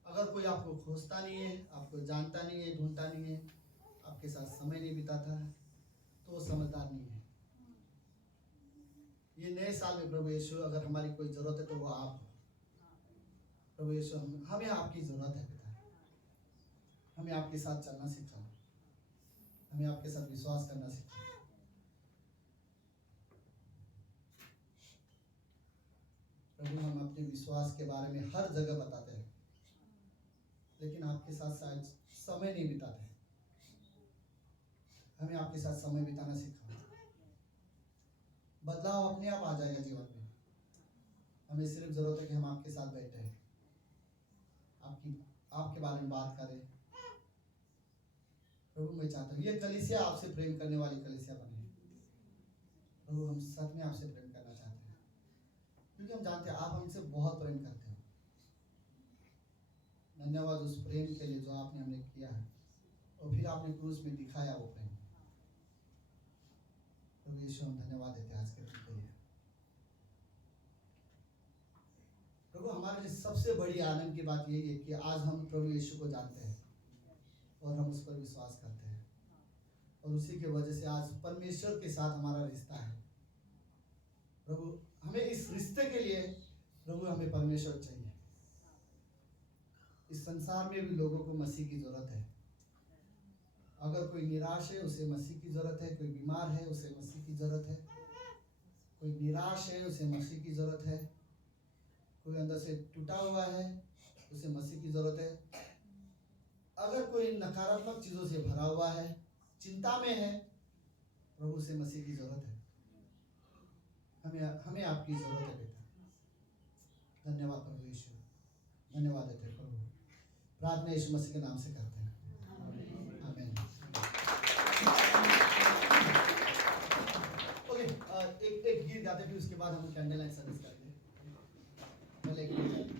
अगर कोई आपको खोजता नहीं है, आपको जानता नहीं है, ढूंढता नहीं है, आपके साथ समय नहीं बिताता तो वो समझदार नहीं है। ये नए साल में प्रभु यीशु अगर हमारी कोई जरूरत है तो वो आप हो। प्रभु यीशु हमें आपकी जरूरत है पिता। हमें आपके साथ चलना सिखाओ, हमें आपके साथ विश्वास करना सिखाओ। प्रभु हम अपने विश्वास के बारे में हर जगह बताते हैं, लेकिन आपके साथ शायद समय नहीं बिताते। हमें आपके साथ समय बिताना सिखाओ। बदलाव अपने आप आ जाएगा जीवन में। हमें सिर्फ जरूरत है कि हम आपके साथ बैठे हैं, आपके बारे में बात करें। प्रभु मैं चाहता हूँ ये कलीसिया आपसे प्रेम करने वाली कलीसिया बने। प्रभु हम सच में आपसे प्रेम करना चाहते हैं, क्योंकि हम जानते हैं आप हमसे बहुत प्रेम करते हो। धन्यवाद उस प्रेम के लिए जो आपने हमें किया है और फिर आपने क्रूस में दिखाया वो प्रेम। प्रभु यीशु हम धन्यवाद देते हैं आज के दिन के लिए। प्रभु हमारे लिए सबसे बड़ी आनंद की बात यही है कि आज हम प्रभु यीशु को जानते हैं और हम उस पर विश्वास करते हैं, और उसी की वजह से आज परमेश्वर के साथ हमारा रिश्ता है। प्रभु हमें इस रिश्ते के लिए प्रभु हमें परमेश्वर चाहिए। इस संसार में भी लोगों को मसीह की जरूरत है। अगर कोई निराश है उसे मसीह की जरूरत है, कोई बीमार है उसे मसीह की जरूरत है, कोई निराश है उसे मसीह की जरूरत है, कोई अंदर से टूटा हुआ है उसे मसीह की जरूरत है, अगर कोई नकारात्मक चीजों से भरा हुआ है, चिंता में है, प्रभु से मसीह की जरूरत है। हमें आपकी जरूरत है बेटा। धन्यवाद प्रभु यीशु, धन्यवाद देते हैं प्रभु। प्रार्थना यीशु मसीह के नाम से करते हैं, आमीन। ओके, एक गीत गाते फिर उसके बाद हम कैंडल लाइट सर्विस करते हैं। पहले एक गीत।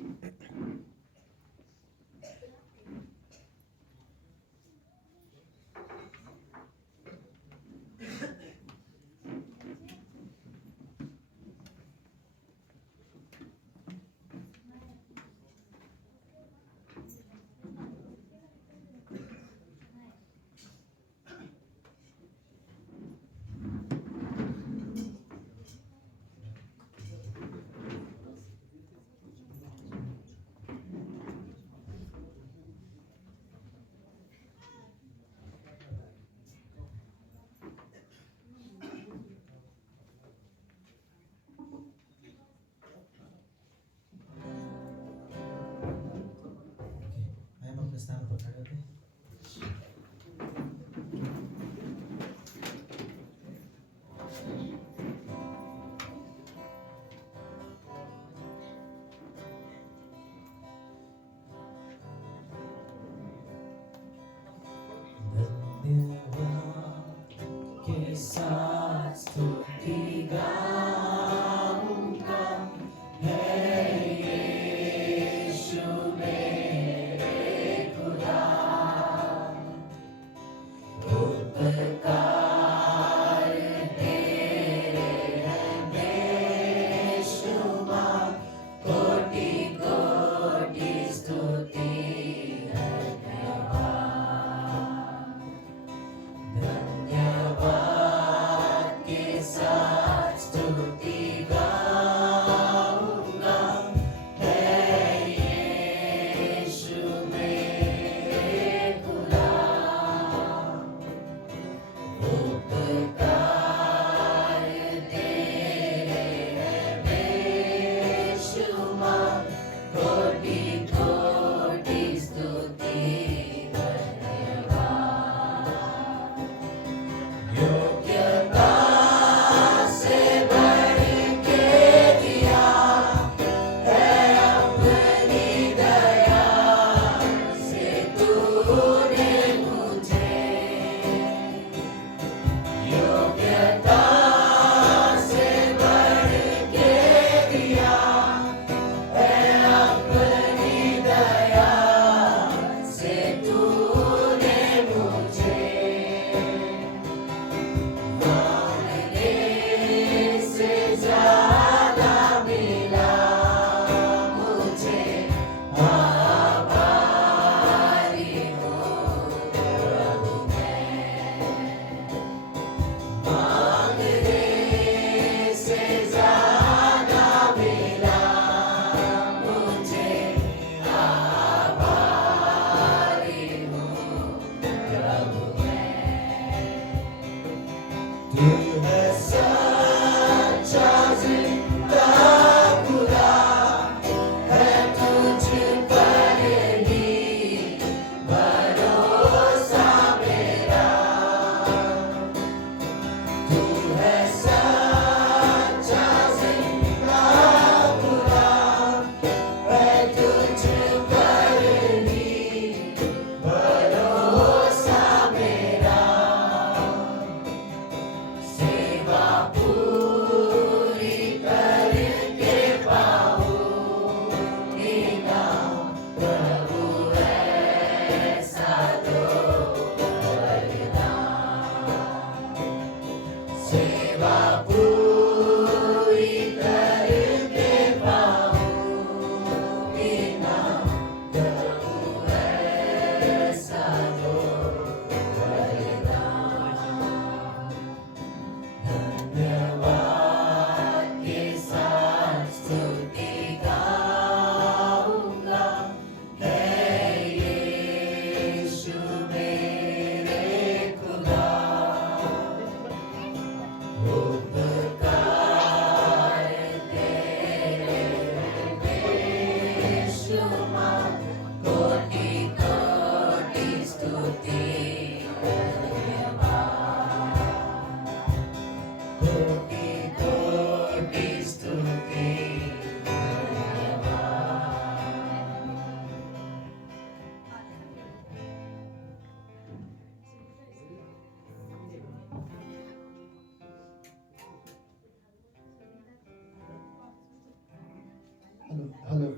हेलो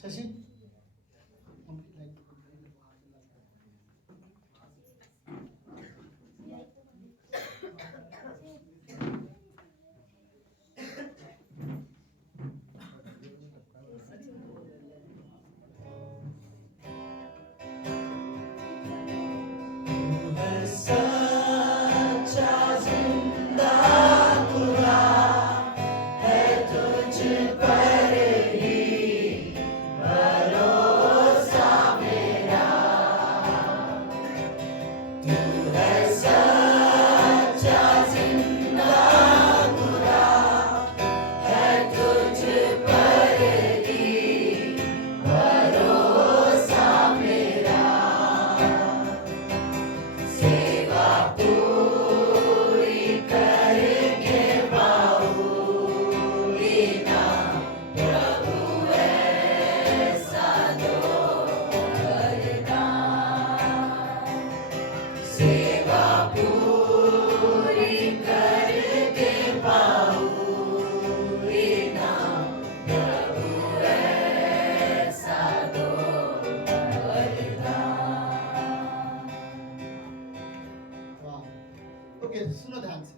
शशि ओके सुनो ध्यान से।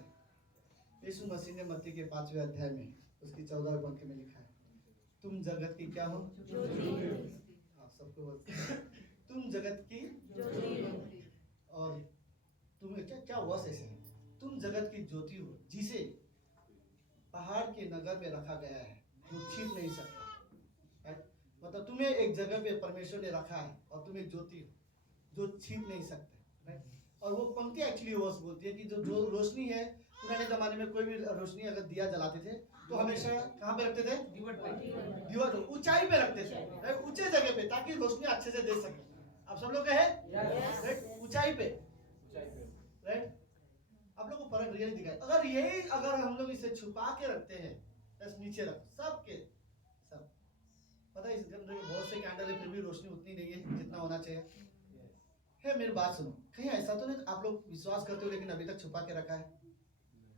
यीशु मसीह ने मत्ती के 5वें अध्याय में उसकी 14वें पंक्ति में लिखा है, तुम जगत की क्या हो? हाँ, सबको बोलते हैं। तुम जगत की और तुम क्या क्या वर्स ऐसे है, तुम जगत की ज्योति हो जिसे पहाड़ के नगर में रखा गया है जो छिप नहीं सकता। right? मतलब तुम्हें एक जगह पे परमेश्वर ने रखा है और तुम एक ज्योति हो जो छिप नहीं सकते। right? और वो पंक्ति एक्चुअली वर्स बोलती है कि जो रोशनी है, पुराने जमाने में कोई भी रोशनी अगर दिया जलाते थे तो हमेशा कहाँ पे रखते थे? दीवार ऊंचाई पे रखते थे, ऊंचे जगह पे, ताकि रोशनी अच्छे से दे सके। आप सब लोग कहे ऊंचाई पे, राइट? आप लोग को फर्क रियली दिखाई। अगर हम लोग इसे छुपा के रखते हैं, बस नीचे रखो सबके सब, पता है इस कमरे में बहुत से कैंडल है फिर भी रोशनी उतनी नहीं है जितना होना चाहिए। है मेरी बात सुनो, कहीं ऐसा तो नहीं आप लोग विश्वास करते हो लेकिन अभी तक छुपा के रखा है?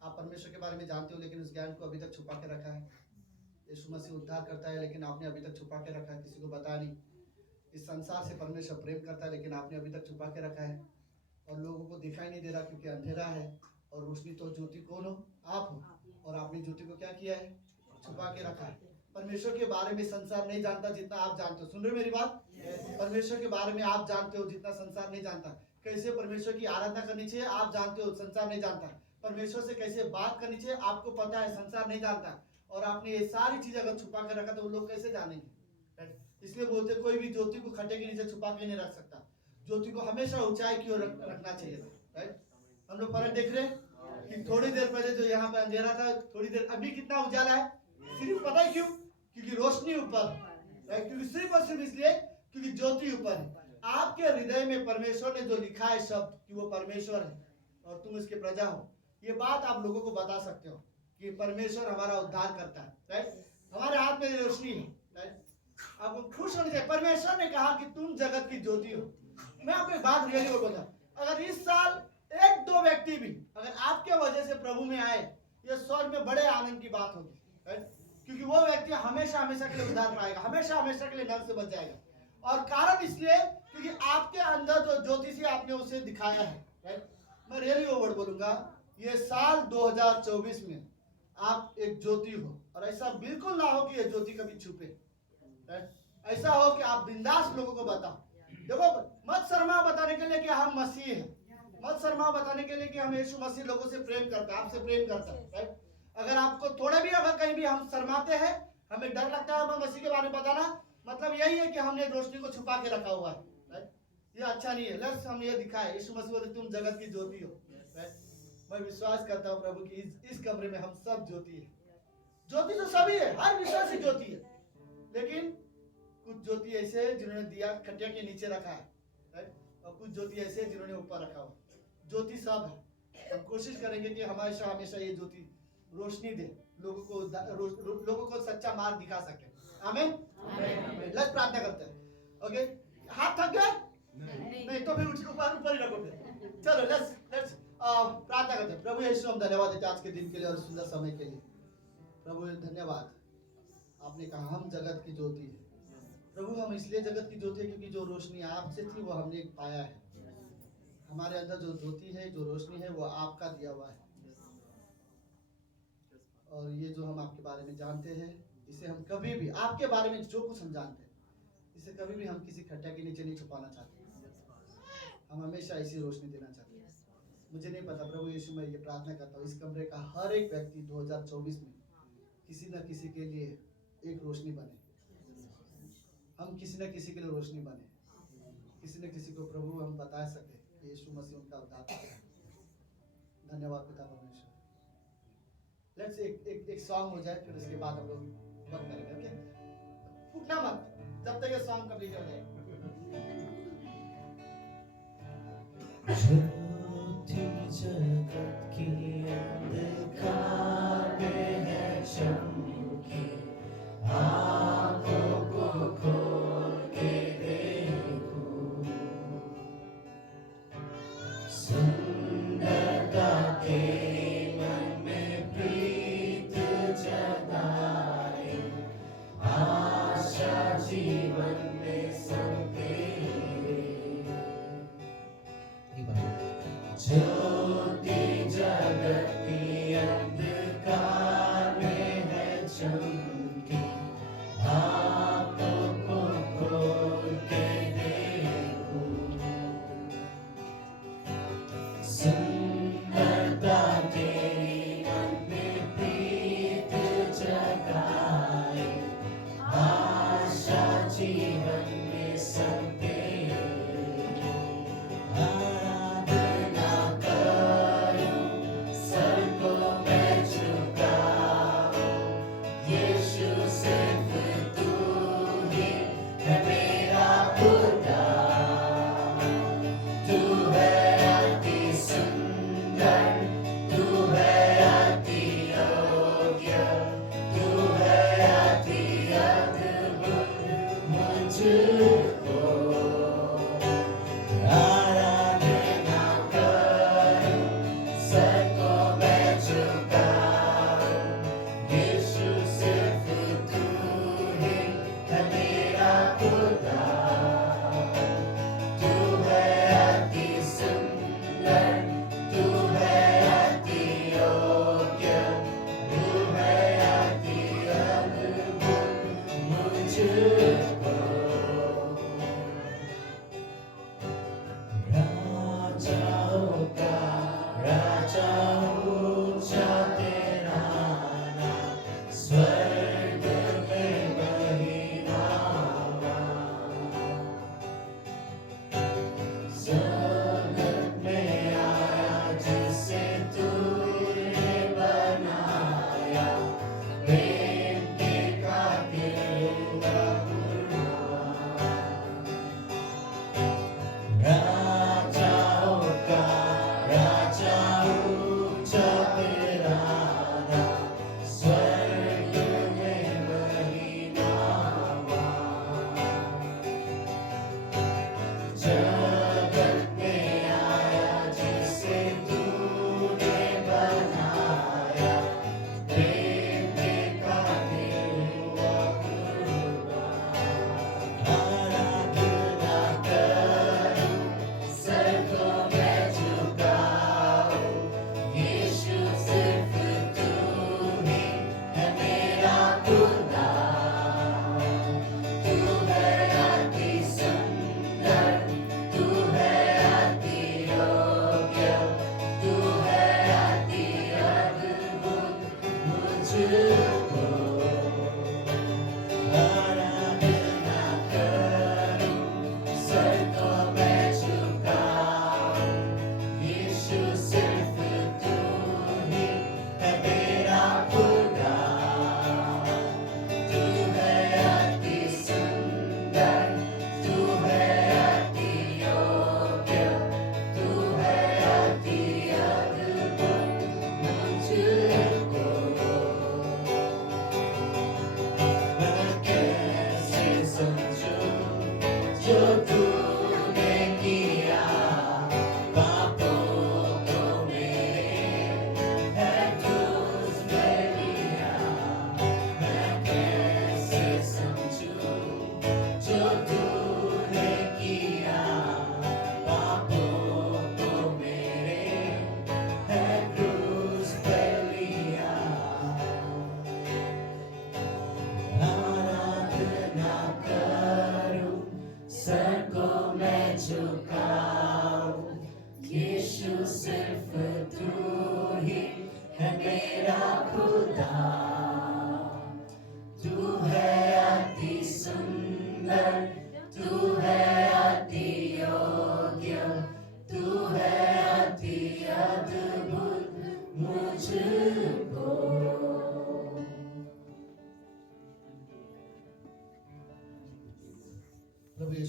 आप परमेश्वर के बारे में जानते हो लेकिन उस ज्ञान को अभी तक छुपा के रखा है। यीशु मसीह उद्धार करता है लेकिन आपने अभी तक छुपा के रखा है, किसी को बताया नहीं। इस संसार से परमेश्वर प्रेम करता है लेकिन आपने अभी तक छुपा के रखा है, और लोगों को दिखाई नहीं दे रहा क्योंकि अंधेरा है। और रोशनी तो ज्योति कौन हो? आप हो, और आपने ज्योति को क्या किया है? छुपा के रखा है। परमेश्वर के बारे में संसार नहीं जानता जितना आप जानते हो। सुन रहे हो मेरी बात? परमेश्वर के बारे में आप जानते हो जितना संसार नहीं जानता। कैसे परमेश्वर की आराधना करनी चाहिए आप जानते हो, संसार नहीं जानता। परमेश्वर से कैसे बात करनी चाहिए आपको पता है, संसार नहीं जानता। और आपने ये सारी चीजें अगर छुपा कर रखा तो वो लोग कैसे जानेंगे? इसलिए बोलते कोई भी ज्योति को खड्डे के नीचे छुपा के नहीं रख सकता। ज्योति को हमेशा ऊंचाई की ओर रखना चाहिए। राइट? हम लोग फर्क देख रहे हैं कि थोड़ी देर पहले जो यहाँ पे अंधेरा था, थोड़ी देर अभी कितना उजाला है? सिर्फ पता है क्यों? क्योंकि रोशनी ऊपर है। क्योंकि सिर्फ और सिर्फ इसलिए क्योंकि ज्योति ऊपर है। आपके हृदय में परमेश्वर ने जो लिखा है शब्द कि वो परमेश्वर है और तुम इसके प्रजा हो, ये बात आप लोगों को बता सकते हो कि परमेश्वर हमारा उद्धार करता है। राइट? हमारे हाथ में रोशनी है। राइट? आपको खुश होने चाहिए। परमेश्वर ने कहा कि तुम जगत की ज्योति हो। मैं आपको एक बात रियली बोलता, अगर इस साल एक दो व्यक्ति भी अगर आपके वजह से प्रभु में आए, ये स्वर्ग में बड़े आनंद की बात होगी। राइट? क्योंकि वो व्यक्ति हमेशा हमेशा के लिए उद्धार पाएगा, हमेशा हमेशा के लिए नरक से बच जाएगा। और कारण इसलिए क्योंकि आपके अंदर जो ज्योतिषी आपने उसे दिखाया है। राइट? मैं रियली वो वर्ड बोलूंगा, ये साल 2024 में आप एक ज्योति हो, और ऐसा बिल्कुल ना हो कि ये ज्योति कभी छुपे। राइट? ऐसा हो कि आप बिंदास लोगों को बताओ। देखो, मत शर्मा बताने के लिए कि हम मसीह हैं, मत शर्मा बताने के लिए कि हम यीशु मसीह लोगों से प्रेम करता है, आपसे प्रेम करता है। राइट? अगर आपको थोड़े भी अगर कहीं भी हम शर्माते हैं, हमें डर लगता है हमें मसीह के बारे में बताना, मतलब यही है कि हमने रोशनी को छुपा के रखा हुआ है। राइट? ये अच्छा नहीं है। लेट्स हम ये दिखाए, यीशु मसीह बोलते तुम जगत की ज्योति हो। राइट? मैं विश्वास करता हूँ प्रभु की इस कमरे में हम सब ज्योति है। ज्योति तो सभी है, हर विश्वासी ज्योति है, लेकिन कुछ ज्योति ऐसे है जिन्होंने दिया खटिया के नीचे रखा है। राइट? और कुछ ज्योति ऐसे है जिन्होंने ऊपर रखा हुआ। ज्योति सब है। हम कोशिश करेंगे कि हमेशा हमेशा ये ज्योति रोशनी दे, लोगों को सच्चा मार्ग दिखा सके। आमीन। लेट्स प्रार्थना करते हैं। ओके, हाथ थक गए? नहीं तो फिर ऊपर ही रखो फिर। चलो लेट्स प्रार्थना करते हैं। प्रभु यीशु हम धन्यवाद देते हैं आज के दिन के लिए और सुंदर समय के लिए। प्रभु धन्यवाद, आपने कहा हम जगत की ज्योति है। प्रभु हम इसलिए जगत की ज्योति है क्योंकि जो रोशनी आपसे थी वो हमने पाया है। हमारे अंदर जो ज्योति है, जो रोशनी है, वो आपका दिया हुआ है। और ये जो हम आपके बारे में जानते हैं, इसे हम कभी भी, आपके बारे में जो कुछ हम जानते हैं, इसे कभी भी हम किसी खड्डा के नीचे नहीं छुपाना चाहते। हम हमेशा ऐसी रोशनी देना चाहते हैं। मुझे नहीं पता प्रभु यीशु, मैं ये प्रार्थना करता हूँ इस कमरे का हर एक व्यक्ति 2024 में किसी न किसी के लिए एक रोशनी बने। हम किसी न किसी के लिए रोशनी बने, किसी न किसी को प्रभु हम बता सके कि यीशु मसीह उनका उद्धारकर्ता है। धन्यवाद पिता परमेश्वर। लेट्स एक सॉन्ग हो जाए, फिर उसके बाद हम लोग बंद करेंगे। ओके, फूटना मत जब तक ये सॉन्ग कंप्लीट हो जाए। ज्योति जगत की अंधकार में है चमकी, आँखों को खोल के देखो, सुंदरता के मन में प्रीत जगाए, आशा जीवन में सबके ज्योति जगत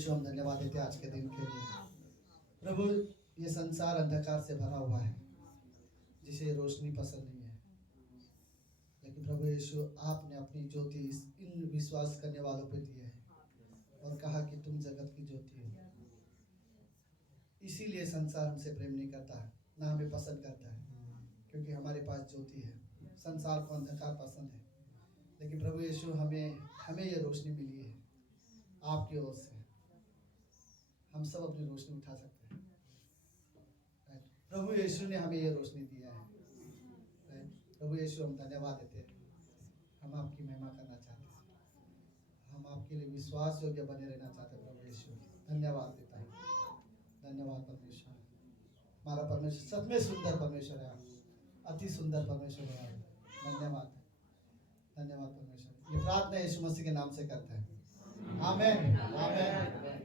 यीशु हम धन्यवाद देते हैं आज के दिन के लिए। प्रभु ये संसार अंधकार से भरा हुआ है, जिसे रोशनी पसंद नहीं है, लेकिन प्रभु यीशु आपने अपनी ज्योति इन विश्वास करने वालों पे दी है और कहा कि तुम जगत की ज्योति हो। इसीलिए संसार हमसे प्रेम नहीं करता, ना हमें पसंद करता है, क्योंकि हमारे पास ज्योति है। संसार को अंधकार पसंद है, लेकिन प्रभु यीशु हमें ये रोशनी मिली है आपकी ओर से। हम सब अपनी रोशनी उठा सकते हैं। राइट? प्रभु यीशु ने हमें ये रोशनी दिया है। राइट? प्रभु यीशु हम धन्यवाद देते हैं। हम आपकी महिमा करना चाहते हैं, हम आपके लिए विश्वास योग्य बने रहना चाहते हैं। प्रभु यीशु धन्यवाद देता है। धन्यवाद परमेश्वर, हमारा परमेश्वर सच में सुंदर परमेश्वर है, अति सुंदर परमेश्वर है। धन्यवाद, धन्यवाद परमेश्वर। ये प्रार्थना यीशु मसीह के नाम से करते हैं। आमेन, आमेन।